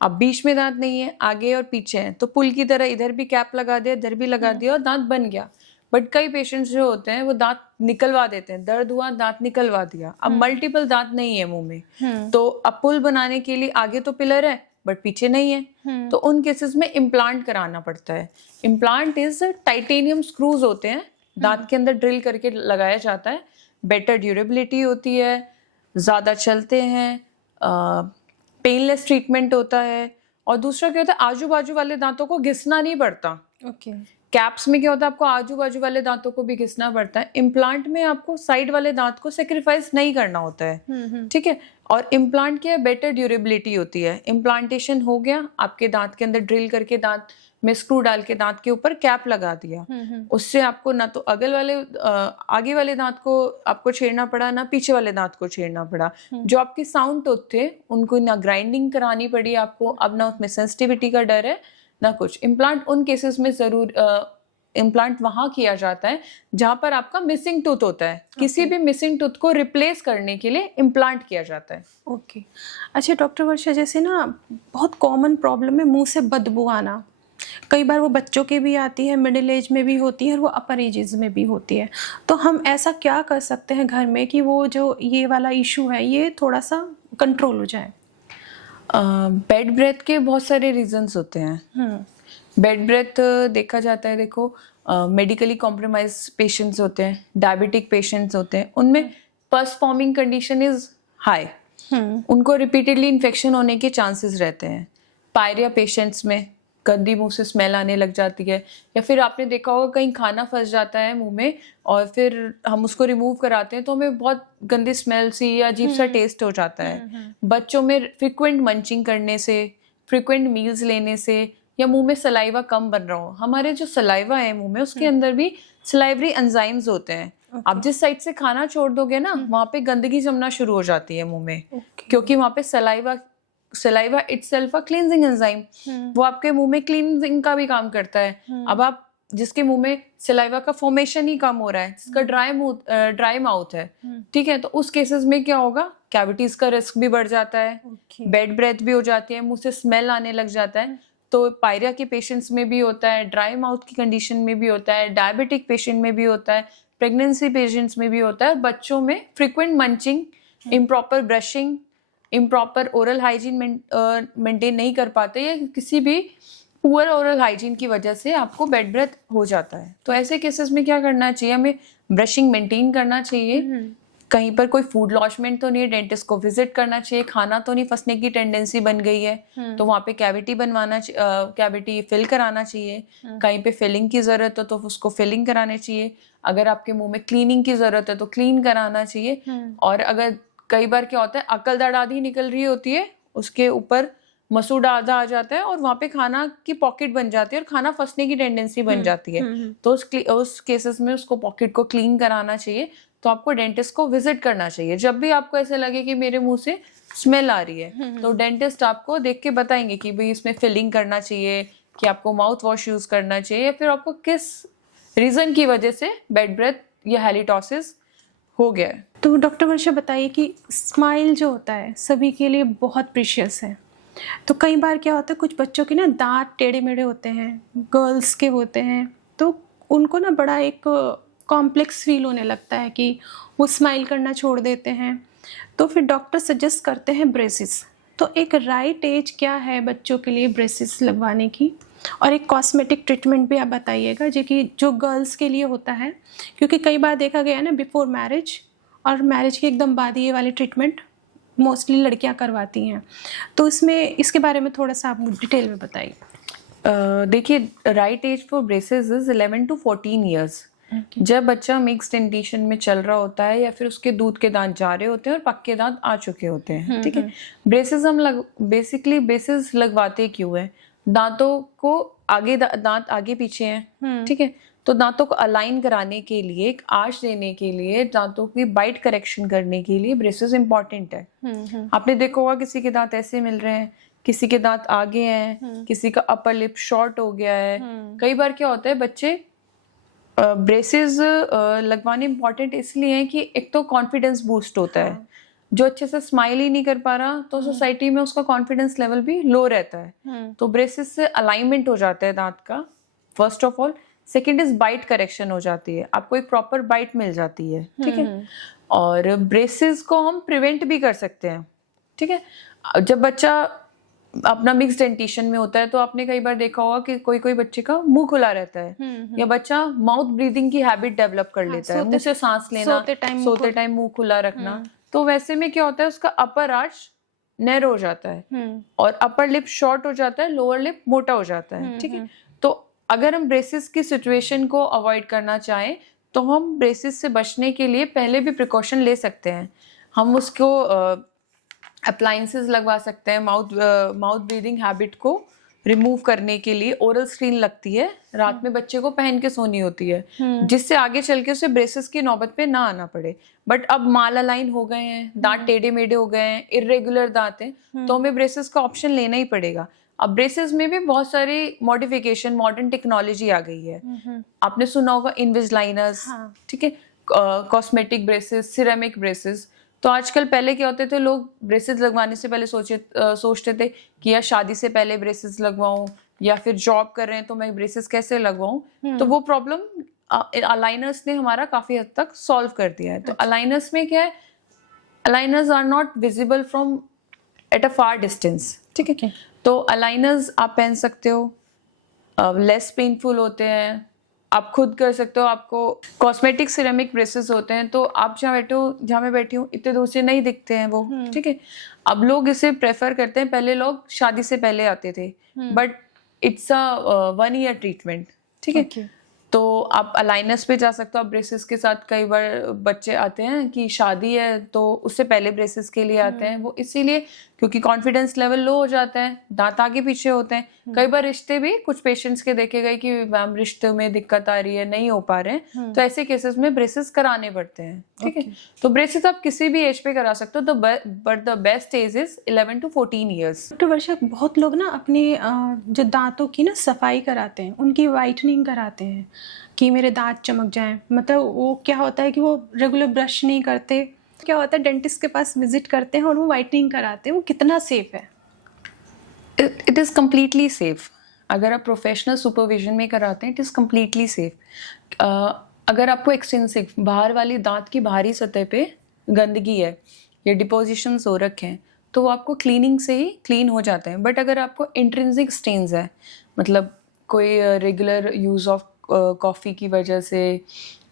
अब बीच में दांत नहीं है, आगे और पीछे है, तो पुल की तरह इधर भी कैप लगा दिया, इधर भी लगा दिया और दांत बन गया। बट कई पेशेंट्स जो होते हैं वो दांत निकलवा देते हैं, दर्द हुआ दांत निकलवा दिया, अब मल्टीपल दांत नहीं है मुंह में, तो अब पुल बनाने के लिए आगे तो पिलर है बट पीछे नहीं है, तो उन केसेस में इम्प्लांट कराना पड़ता है। इम्प्लांट इज टाइटेनियम स्क्रूज होते हैं, दांत के अंदर ड्रिल करके लगाया जाता है। बेटर ड्यूरेबिलिटी होती है, ज़्यादा चलते हैं, पेनलेस ट्रीटमेंट होता है। और दूसरा क्या होता है, आजू बाजू वाले दांतों को घिसना नहीं पड़ता। ओके कैप्स में क्या होता है, आपको आजू बाजू वाले दांतों को भी घिसना पड़ता है। इम्प्लांट में आपको साइड वाले दांत को सेक्रीफाइस नहीं करना होता है, ठीक है। और इम्प्लांट की बेटर ड्यूरेबिलिटी होती है। इम्प्लांटेशन हो गया, आपके दांत के अंदर ड्रिल करके दांत में स्क्रू डाल के दांत के ऊपर कैप लगा दिया, उससे आपको ना तो आगे वाले दांत को आपको छेड़ना पड़ा, ना पीछे वाले दांत को छेड़ना पड़ा। जो आपके साउंड टूथ थे उनको ना ग्राइंडिंग करानी पड़ी आपको, अब ना उसमें सेंसिटिविटी का डर है ना कुछ। इम्प्लांट उन केसेस में जरूर इम्प्लांट वहां किया जाता है जहां पर आपका मिसिंग टूथ होता है। किसी भी मिसिंग टूथ को रिप्लेस करने के लिए इम्प्लांट किया जाता है। ओके अच्छा डॉक्टर वर्षा, जैसे ना बहुत कॉमन प्रॉब्लम है मुंह से बदबू आना। कई बार वो बच्चों के भी आती है, मिडिल एज में भी होती है और वो अपर एजेस में भी होती है। तो हम ऐसा क्या कर सकते हैं घर में कि वो जो ये वाला इशू है ये थोड़ा सा कंट्रोल हो जाए? बेड ब्रेथ के बहुत सारे रीजंस होते हैं। बेड ब्रेथ देखा जाता है, देखो मेडिकली कॉम्प्रोमाइज पेशेंट्स होते हैं, डायबिटिक पेशेंट्स होते हैं, उनमें पस फॉर्मिंग कंडीशन इज हाई, उनको रिपीटेडली इन्फेक्शन होने के चांसेस रहते हैं। पायरिया पेशेंट्स में गंदी मुंह से स्मेल आने लग जाती है, या फिर आपने देखा होगा कहीं खाना फंस जाता है मुंह में और फिर हम उसको रिमूव कराते हैं तो हमें बहुत गंदी स्मेल सी या अजीब सा टेस्ट हो जाता है। बच्चों में फ्रिक्वेंट मंचिंग करने से, फ्रिक्वेंट मील्स लेने से, या मुंह में सलाइवा कम बन रहा हो। हमारे जो सलाइवा है मुंह में उसके अंदर भी सलाइवरी एंजाइम्स होते हैं। आप जिस साइड से खाना छोड़ दोगे ना वहां पे गंदगी जमना शुरू हो जाती है मुंह में, क्योंकि वहां पे saliva itself a cleansing enzyme, वो आपके मुंह में क्लींजिंग का भी काम करता है। अब आप जिसके मुंह में सलाइवा का फॉर्मेशन ही कम हो रहा है, जिसका ड्राई माउथ है, ठीक है, तो उस केसेस में क्या होगा, कैविटीज का रिस्क भी बढ़ जाता है, बेड ब्रेथ भी हो जाती है, मुंह से स्मेल आने लग जाता है। तो पायरिया के पेशेंट्स में भी होता है, ड्राई माउथ की कंडीशन में भी होता है, डायबिटिक पेशेंट में भी होता है, प्रेगनेंसी पेशेंट्स में भी होता है। बच्चों में frequent munching, improper brushing, improper oral hygiene maintain नहीं कर पाते, या किसी भी पुअर ओरल हाइजीन की वजह से आपको बेड ब्रेथ हो जाता है। तो ऐसे केसेस में क्या करना चाहिए, हमें ब्रशिंग मेंटेन करना चाहिए। कहीं पर कोई फूड लॉजमेंट तो नहीं है, डेंटिस्ट को विजिट करना चाहिए। खाना तो नहीं फंसने की टेंडेंसी बन गई है तो वहाँ पे कैविटी फिल कराना चाहिए। कहीं पे फिलिंग की जरूरत हो तो उसको फिलिंग कराने चाहिए। अगर आपके मुंह में क्लीनिंग की जरूरत है तो क्लीन कराना चाहिए। और अगर कई बार क्या होता है, अकलदाढ़ आधी निकल रही होती है, उसके ऊपर मसूड़ आधा आ जाता है और वहाँ पे खाना की पॉकेट बन जाती है और खाना फंसने की टेंडेंसी बन जाती है, तो उस केसेस में उसको पॉकेट को क्लीन कराना चाहिए। तो आपको डेंटिस्ट को विजिट करना चाहिए। जब भी आपको ऐसे लगे कि मेरे मुंह से स्मेल आ रही है तो डेंटिस्ट आपको देख के बताएंगे कि भाई इसमें फिलिंग करना चाहिए, कि आपको माउथ वॉश यूज करना चाहिए, या फिर आपको किस रीजन की वजह से बेड ब्रेथ या हैलिटॉसिस हो गया है। तो डॉक्टर वर्षा बताइए कि स्माइल जो होता है सभी के लिए बहुत प्रीशियस है। तो कई बार क्या होता है, कुछ बच्चों के ना दांत टेढ़े मेढ़े होते हैं, गर्ल्स के होते हैं, तो उनको ना बड़ा एक कॉम्प्लेक्स फील होने लगता है कि वो स्माइल करना छोड़ देते हैं। तो फिर डॉक्टर सजेस्ट करते हैं ब्रेसिस। तो एक राइट एज क्या है बच्चों के लिए ब्रेसिस लगवाने की, और एक कॉस्मेटिक ट्रीटमेंट भी आप बताइएगा जो गर्ल्स के लिए होता है, क्योंकि कई बार देखा गया है ना बिफोर मैरिज और मैरिज के एकदम बाद ये वाली ट्रीटमेंट मोस्टली लड़कियां करवाती हैं। तो इसके बारे में थोड़ा सा आप डिटेल में बताइए। देखिए, right age for braces is 11 to 14 years. जब बच्चा मिक्स्ड डेंटिशन में चल रहा होता है या फिर उसके दूध के दांत जा रहे होते हैं और पक्के दांत आ चुके होते हैं, ठीक है। ब्रेसेस हम बेसिकली ब्रेसेस लगवाते क्यों है? दांतों को आगे दांत आगे पीछे हैं, ठीक है, तो दांतों को अलाइन कराने के लिए, एक आर्च देने के लिए, दांतों की बाइट करेक्शन करने के लिए ब्रेसेस इंपॉर्टेंट है। आपने देखा होगा किसी के दांत ऐसे मिल रहे हैं, किसी के दांत आगे हैं, किसी का अपर लिप शॉर्ट हो गया है। कई बार क्या होता है, बच्चे ब्रेसेस लगवाने इंपॉर्टेंट इसलिए है कि एक तो कॉन्फिडेंस बूस्ट होता है। जो अच्छे से स्माइल ही नहीं कर पा रहा तो सोसाइटी में उसका कॉन्फिडेंस लेवल भी लो रहता है। तो ब्रेसेस से अलाइनमेंट हो जाता है दांत का, first of all. Second is bite correction हो जाती है, आपको एक प्रॉपर बाइट मिल जाती है, ठीक है। और ब्रेसेस को हम प्रिवेंट भी कर सकते हैं, ठीक है। जब बच्चा अपना मिक्स डेंटिशन में होता है तो आपने कई बार देखा होगा कि कोई कोई बच्चे का मुंह खुला रहता है, या बच्चा माउथ ब्रीदिंग की हैबिट डेवलप कर लेता है, मुंह से सांस लेना, सोते टाइम मुंह खुला रखना। तो वैसे में क्या होता है, उसका अपर आर्च नैरो हो जाता है और अपर लिप शॉर्ट हो जाता है, लोअर लिप मोटा हो जाता है, ठीक है। तो अगर हम ब्रेसेस की सिचुएशन को अवॉइड करना चाहें तो हम ब्रेसेस से बचने के लिए पहले भी प्रिकॉशन ले सकते हैं। हम उसको अप्लायंसेस लगवा सकते हैं, माउथ ब्रीदिंग हैबिट को रिमूव करने के लिए ओरल स्क्रीन लगती है, रात में बच्चे को पहन के सोनी होती है, जिससे आगे चल के उसे ब्रेसेस की नौबत पे ना आना पड़े। बट अब माल अलाइन हो गए हैं, दांत टेढ़े मेढ़े हो गए हैं, इरेगुलर दांत हैं, तो हमें ब्रेसेस का ऑप्शन लेना ही पड़ेगा। अब ब्रेसेस में भी बहुत सारी मॉडिफिकेशन, मॉडर्न टेक्नोलॉजी आ गई है। आपने सुना होगा इनविजिलाइनर्स, ठीक है, कॉस्मेटिक ब्रेसेस, सिरेमिक ब्रेसेस। तो आजकल, पहले क्या होते थे, लोग ब्रेसेस लगवाने से पहले सोचते थे कि यार शादी से पहले ब्रेसेस लगवाऊं, या फिर जॉब कर रहे हैं तो मैं ब्रेसेस कैसे लगवाऊं। तो वो प्रॉब्लम अलाइनर्स ने हमारा काफी हद तक सॉल्व कर दिया है। तो अलाइनर्स में क्या है, aligners are not visible from at a far distance, ठीक है। तो अलाइनर्स आप पहन सकते हो, लेस पेनफुल होते हैं, आप खुद कर सकते हो। आपको कॉस्मेटिक सिरेमिक ब्रेसेस होते हैं, तो आप जहाँ मैं बैठी हूँ इतने दूर से नहीं दिखते हैं वो, ठीक है। अब लोग इसे प्रेफर करते हैं, पहले लोग शादी से पहले आते थे, but it's a 1 year treatment, ठीक है। तो आप अलाइनर्स पे जा सकते हो। आप ब्रेसेस के साथ, कई बार बच्चे आते हैं कि शादी है तो उससे पहले ब्रेसेस के लिए आते हैं, वो इसीलिए क्योंकि कॉन्फिडेंस लेवल लो हो जाता है, दांत आगे पीछे होते हैं। कई बार रिश्ते भी कुछ पेशेंट्स के देखे गए कि मैम रिश्ते में दिक्कत आ रही है, नहीं हो पा रहे हैं, तो ऐसे केसेस में ब्रेसेस कराने पड़ते हैं, ठीक है। तो ब्रेसेस आप किसी भी एज पे करा सकते हो, but the best age is 11 to 14 years. Doctor Varsha, बहुत लोग ना अपने जो दांतों की ना सफाई कराते हैं, उनकी वाइटनिंग कराते हैं कि मेरे दांत चमक जाएं। मतलब वो क्या होता है कि वो रेगुलर ब्रश नहीं करते, क्या होता है डेंटिस्ट के पास विजिट करते हैं और वो वाइटनिंग कराते हैं। वो कितना सेफ है? It is completely safe. अगर आप प्रोफेशनल सुपरविजन में कराते हैं, इट इज़ कम्प्लीटली सेफ। अगर आपको एक्सटेंसिव बाहर वाली दांत की बाहरी सतह पे गंदगी है या डिपोजिशंस हो रखे हैं, तो वो आपको क्लीनिंग से ही क्लीन हो जाते हैं। बट अगर आपको इंट्रिंसिक स्टेन्स है, मतलब कोई रेगुलर यूज़ ऑफ कॉफ़ी की वजह से,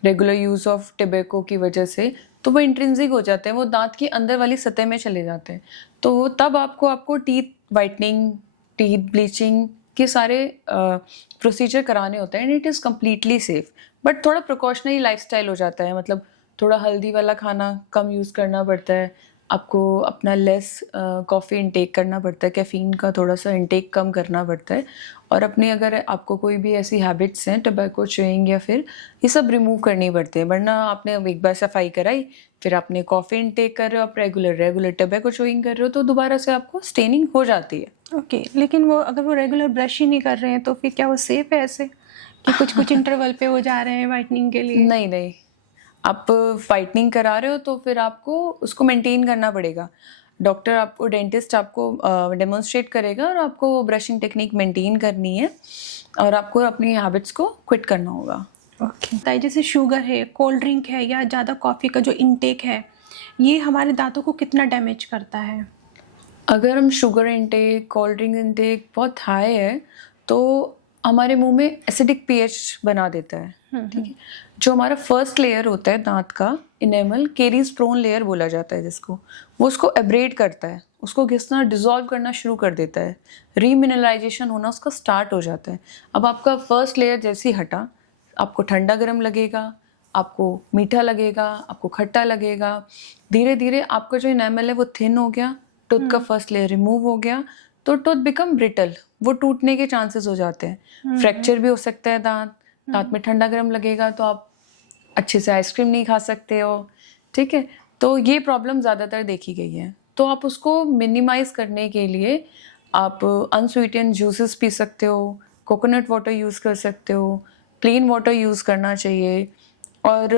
रेगुलर यूज़ ऑफ टबैको की वजह से, तो वो इंट्रिंसिक हो जाते हैं, वो दांत की अंदर वाली सतह में चले जाते हैं। तो तब आपको टीथ वाइटनिंग, टीथ ब्लीचिंग के सारे प्रोसीजर कराने होते हैं, and it is completely safe. But थोड़ा प्रिकॉशनरी लाइफस्टाइल हो जाता है, मतलब थोड़ा हल्दी वाला खाना कम यूज़ करना पड़ता है, आपको अपना लेस कॉफ़ी इंटेक करना पड़ता है, कैफ़ीन का थोड़ा सा इंटेक कम करना पड़ता है। और अपने, अगर आपको कोई भी ऐसी हैबिट्स हैं, टबैको च्यूइंग या फिर, ये सब रिमूव करनी पड़ती है। वरना आपने एक बार सफाई कराई, फिर आपने कॉफ़ी इंटेक कर रहे हो, आप रेगुलर टबैको च्यूइंग कर रहे हो, तो दोबारा से आपको स्टेनिंग हो जाती है। ओके, लेकिन वो अगर वो रेगुलर ब्रश ही नहीं कर रहे हैं तो फिर क्या वो सेफ है ऐसे कि कुछ इंटरवल पे वो जा रहे हैं वाइटनिंग के लिए? नहीं, आप वाइटनिंग करा रहे हो तो फिर आपको उसको मेंटेन करना पड़ेगा। डॉक्टर आपको, डेंटिस्ट आपको डेमोन्स्ट्रेट करेगा और आपको ब्रशिंग टेक्निक मेंटेन करनी है और आपको अपनी हैबिट्स को क्विट करना होगा। ओके। जैसे शुगर है, कोल्ड ड्रिंक है, या ज़्यादा कॉफ़ी का जो इंटेक है, ये हमारे दांतों को कितना डैमेज करता है? अगर हम sugar intake, cold drink intake बहुत हाई है तो हमारे मुंह में एसिडिक पीएच बना देता है, ठीक है। जो हमारा फर्स्ट लेयर होता है दांत का, इनेमल, केरीज प्रोन लेयर बोला जाता है जिसको, वो उसको एब्रेड करता है, उसको घिसना, डिसॉल्व करना शुरू कर देता है, रीमिनरलाइजेशन होना उसका स्टार्ट हो जाता है। अब आपका फर्स्ट लेयर जैसे ही हटा, आपको ठंडा गर्म लगेगा, आपको मीठा लगेगा, आपको खट्टा लगेगा। धीरे धीरे आपका जो इनेमल है वो थिन हो गया, टूथ का फर्स्ट लेयर रिमूव हो गया, तो टूथ बिकम ब्रिटल, वो टूटने के चांसेस हो जाते हैं। फ्रैक्चर भी हो सकता है दांत में ठंडा गर्म लगेगा तो आप अच्छे से आइसक्रीम नहीं खा सकते हो, ठीक है। तो ये प्रॉब्लम ज़्यादातर देखी गई है। तो आप उसको मिनिमाइज करने के लिए आप अनस्वीटेंड जूसेस पी सकते हो, कोकोनट वाटर यूज़ कर सकते हो, प्लेन वाटर यूज़ करना चाहिए। और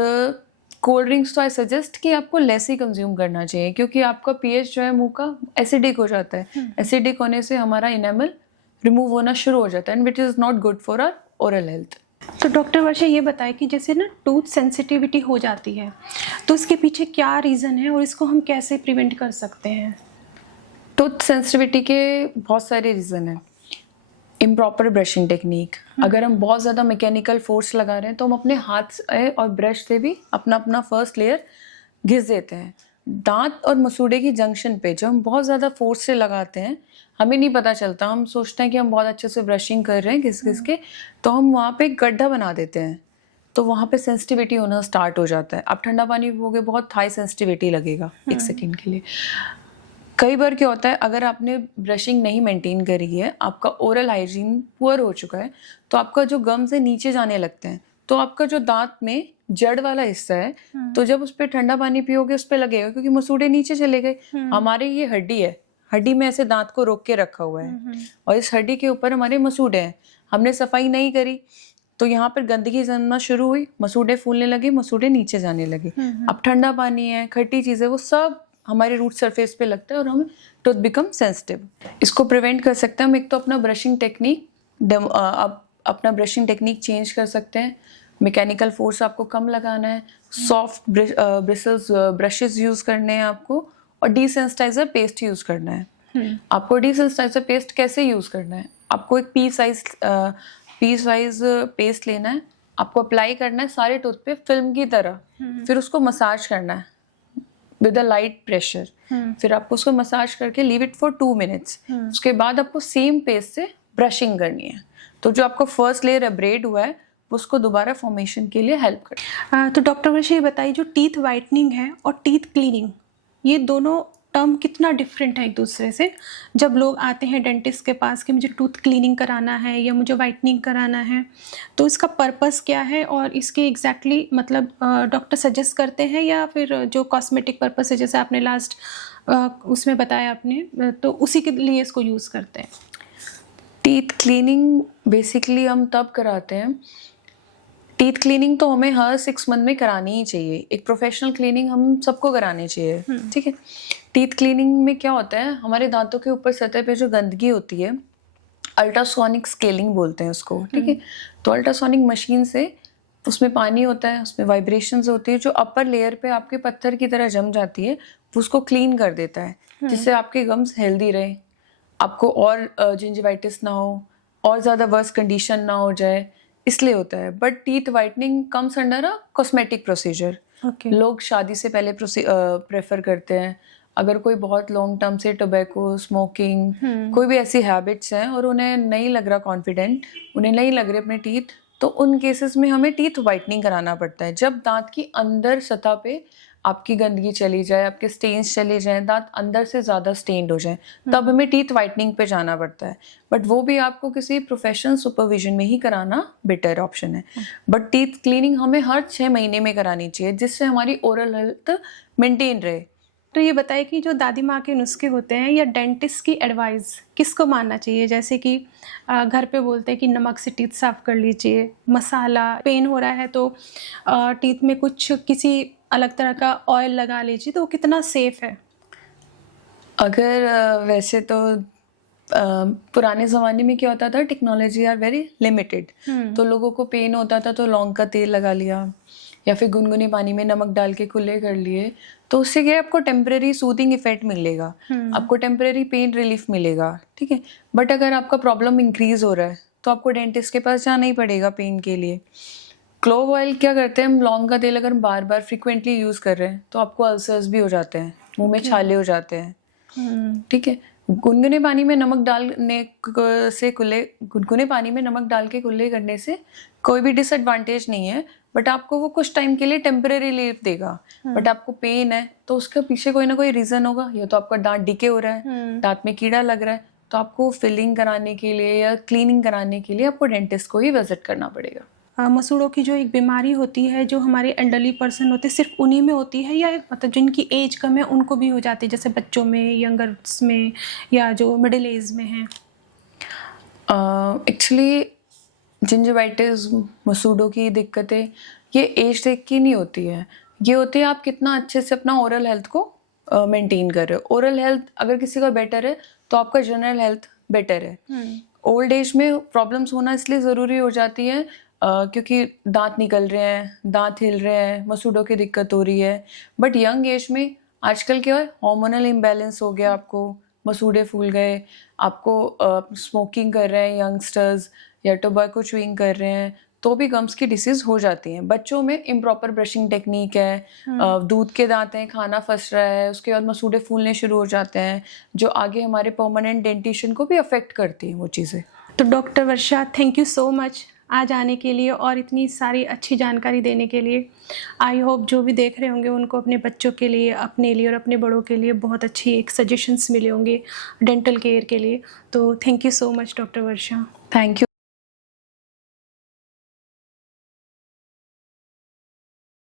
कोल्ड ड्रिंक्स तो आई सजेस्ट कि आपको लेस ही कंज्यूम करना चाहिए, क्योंकि आपका पीएच जो है मुंह का एसिडिक हो जाता है। एसिडिक होने से हमारा इनेमल रिमूव होना शुरू हो जाता है, and which is not good for our oral health. तो डॉक्टर वर्षा ये बताए कि जैसे ना टूथ सेंसिटिविटी हो जाती है तो उसके पीछे क्या रीज़न है और इसको हम कैसे प्रिवेंट कर सकते हैं? टूथ सेंसिटिविटी के बहुत सारे रीज़न हैं। इम्प्रॉपर ब्रशिंग टेक्निक, अगर हम बहुत ज़्यादा मैकेनिकल फोर्स लगा रहे हैं तो हम अपने हाथ से और ब्रश से भी अपना अपना फर्स्ट लेयर घिस देते हैं। दांत और मसूड़े की जंक्शन पे जब हम बहुत ज़्यादा फोर्स से लगाते हैं, हमें नहीं पता चलता, हम सोचते हैं कि हम बहुत अच्छे से ब्रशिंग कर रहे हैं घिस घिस के, तो हम वहाँ पे एक गड्ढा बना देते हैं, तो वहाँ पे सेंसिटिविटी होना स्टार्ट हो जाता है। आप ठंडा पानी पियोगे बहुत हाई सेंसिटिविटी लगेगा 1 सेकेंड के लिए। कई बार क्या होता है, अगर आपने ब्रशिंग नहीं मेंटेन करी है, आपका ओरल हाइजीन पुअर हो चुका है, तो आपका जो गम्स है नीचे जाने लगते हैं, तो आपका जो दांत में जड़ वाला हिस्सा है, तो जब उस पर ठंडा पानी पियोगे उस पर लगेगा, क्योंकि मसूड़े नीचे चले गए। हमारे ये हड्डी है, हड्डी में ऐसे दांत को रोक के रखा हुआ है, और इस हड्डी के ऊपर हमारे मसूड़े हैं। हमने सफाई नहीं करी तो यहाँ पर गंदगी जमना शुरू हुई, मसूड़े फूलने लगे, मसूड़े नीचे जाने लगे। अब ठंडा पानी है, खट्टी चीज़ें, वो सब हमारे रूट सरफेस पे लगता है और हमें टूथ बिकम सेंसिटिव। इसको प्रिवेंट कर सकते हैं हम एक तो अपना ब्रशिंग टेक्निक, आप अपना ब्रशिंग टेक्निक चेंज कर सकते हैं। मैकेनिकल फोर्स आपको कम लगाना है, सॉफ्ट ब्रिसल्स ब्रशेस यूज़ करने हैं आपको, और डिसेंसिटाइजर पेस्ट यूज़ करना है। आपको डिसेंसिटाइजर पेस्ट कैसे यूज़ करना है, आपको एक पी साइज पेस्ट लेना है, आपको अप्लाई करना है सारे टूथ पे फिल्म की तरह, फिर उसको मसाज करना है विद अ लाइट प्रेशर। फिर आपको उसको मसाज करके लीव इट फॉर 2 मिनट्स। उसके बाद आपको सेम पेस्ट से ब्रशिंग करनी है, तो जो आपका फर्स्ट लेयर एब्रेड हुआ है उसको दोबारा फॉर्मेशन के लिए हेल्प कर। तो डॉक्टर वर्षा ये बताइए, जो टीथ वाइटनिंग है और टीथ क्लीनिंग, ये दोनों टर्म कितना डिफरेंट है एक दूसरे से? जब लोग आते हैं डेंटिस्ट के पास कि मुझे टूथ क्लीनिंग कराना है या मुझे वाइटनिंग कराना है, तो इसका पर्पस क्या है और इसके एग्जैक्टली मतलब डॉक्टर सजेस्ट करते हैं या फिर जो कॉस्मेटिक पर्पस है, जैसे आपने लास्ट उसमें बताया आपने, तो उसी के लिए इसको यूज़ करते हैं? टीथ क्लीनिंग बेसिकली हम तब कराते हैं, टीथ क्लीनिंग तो हमें हर 6 मंथ में करानी ही चाहिए। एक प्रोफेशनल क्लीनिंग हम सबको करानी चाहिए, ठीक है। टीथ क्लीनिंग में क्या होता है, हमारे दांतों के ऊपर सतह पे जो गंदगी होती है, अल्ट्रासोनिक स्केलिंग बोलते हैं उसको, ठीक है। तो अल्ट्रासोनिक मशीन से उसमें पानी होता है, उसमें वाइब्रेशंस होती है, जो अपर लेयर पे आपके पत्थर की तरह जम जाती है, वो उसको क्लीन कर देता है, जिससे आपके गम्स हेल्दी रहे, आपको और जिंजिवाइटिस ना हो, और ज़्यादा वर्स कंडीशन ना हो जाए, इसलिए होता है। But teeth whitening comes under a cosmetic procedure. लोग शादी से पहले प्रेफर करते हैं, अगर कोई बहुत लॉन्ग टर्म से टोबैको, स्मोकिंग, कोई भी ऐसी हैबिट्स हैं और उन्हें नहीं लग रहा कॉन्फिडेंट, उन्हें नहीं लग रहे अपने टीथ, तो उन केसेस में हमें टीथ वाइटनिंग कराना पड़ता है। जब दांत की अंदर सतह पे आपकी गंदगी चली जाए, आपके स्टेन्स चले जाएं, दांत अंदर से ज़्यादा स्टेन्ड हो जाए, तब हमें टीथ वाइटनिंग पे जाना पड़ता है। बट वो भी आपको किसी प्रोफेशनल सुपरविजन में ही कराना बेटर ऑप्शन है। बट टीथ क्लीनिंग हमें हर 6 महीने में करानी चाहिए, जिससे हमारी ओरल हेल्थ मेंटेन रहे। तो ये बताइए कि जो दादी माँ के नुस्खे होते हैं या डेंटिस्ट की एडवाइस किसको मानना चाहिए? जैसे कि घर पे बोलते हैं कि नमक से टीथ साफ कर लीजिए, मसाला, पेन हो रहा है तो टीथ में कुछ किसी अलग तरह का ऑयल लगा लीजिए, तो वो कितना सेफ है? अगर वैसे तो पुराने ज़माने में क्या होता था, टेक्नोलॉजी आर वेरी लिमिटेड, तो लोगों को पेन होता था तो लौंग का तेल लगा लिया या फिर गुनगुने पानी में नमक डाल के कुल्ले कर लिए, तो उससे क्या आपको टेम्परेरी सूदिंग इफेक्ट मिलेगा, आपको टेम्परेरी पेन रिलीफ मिलेगा, ठीक है। बट अगर आपका प्रॉब्लम इंक्रीज हो रहा है तो आपको डेंटिस्ट के पास जाना ही पड़ेगा पेन के लिए। क्लोव ऑयल क्या करते हैं, हम लौंग का तेल अगर हम बार बार फ्रिक्वेंटली यूज़ कर रहे हैं तो आपको अल्सर्स भी हो जाते हैं, मुंह में छाले हो जाते हैं, ठीक है। गुनगुने पानी में नमक डालने से कुल्ले, गुनगुने पानी में नमक डाल के कुल्ले करने से कोई भी डिसएडवांटेज नहीं है, बट आपको वो कुछ टाइम के लिए टेम्परेरी रिलीफ देगा। बट आपको पेन है तो उसके पीछे कोई ना कोई रीजन होगा, या तो आपका दांत डिके हो रहा है, दांत में कीड़ा लग रहा है, तो आपको फिलिंग कराने के लिए या क्लीनिंग कराने के लिए आपको डेंटिस्ट को ही विजिट करना पड़ेगा। मसूड़ों की जो एक बीमारी होती है, जो हमारे एल्डरली पर्सन होते हैं, सिर्फ उन्हीं में होती है या मतलब जिनकी एज कम है उनको भी हो जाती है, जैसे बच्चों में, यंगर्स में, या जो मिडिल एज में हैं? एक्चुअली जिंजिवाइटिस, मसूड़ों की दिक्कतें ये एज देख के नहीं होती है, ये होती है आप कितना अच्छे से अपना ओरल हेल्थ को मेंटेन कर रहे हो। ओरल हेल्थ अगर किसी का बेटर है तो आपका जनरल हेल्थ बेटर है। ओल्ड एज में प्रॉब्लम्स होना इसलिए ज़रूरी हो जाती है क्योंकि दांत निकल रहे हैं, दांत हिल रहे हैं, मसूड़ों की दिक्कत हो रही है। बट यंग एज में आजकल क्या है, हार्मोनल इम्बैलेंस हो गया, आपको मसूड़े फूल गए, आपको स्मोकिंग कर रहे हैं यंगस्टर्स या टोबैको च्यूइंग कर रहे हैं, तो भी गम्स की डिसीज हो जाती हैं। बच्चों में इम्प्रॉपर ब्रशिंग टेक्निक है, दूध के दांत हैं, खाना फंस रहा है, उसके बाद मसूड़े फूलने शुरू हो जाते हैं, जो आगे हमारे परमानेंट डेंटिशन को भी अफेक्ट करती हैं वो चीज़ें। तो doctor Varsha, thank you so much आज आने के लिए और इतनी सारी अच्छी जानकारी देने के लिए। आई होप जो भी देख रहे होंगे उनको अपने बच्चों के लिए, अपने लिए और अपने बड़ों के लिए बहुत अच्छी एक सजेशंस मिले होंगे डेंटल केयर के लिए। तो thank you so much doctor Varsha. Thank you.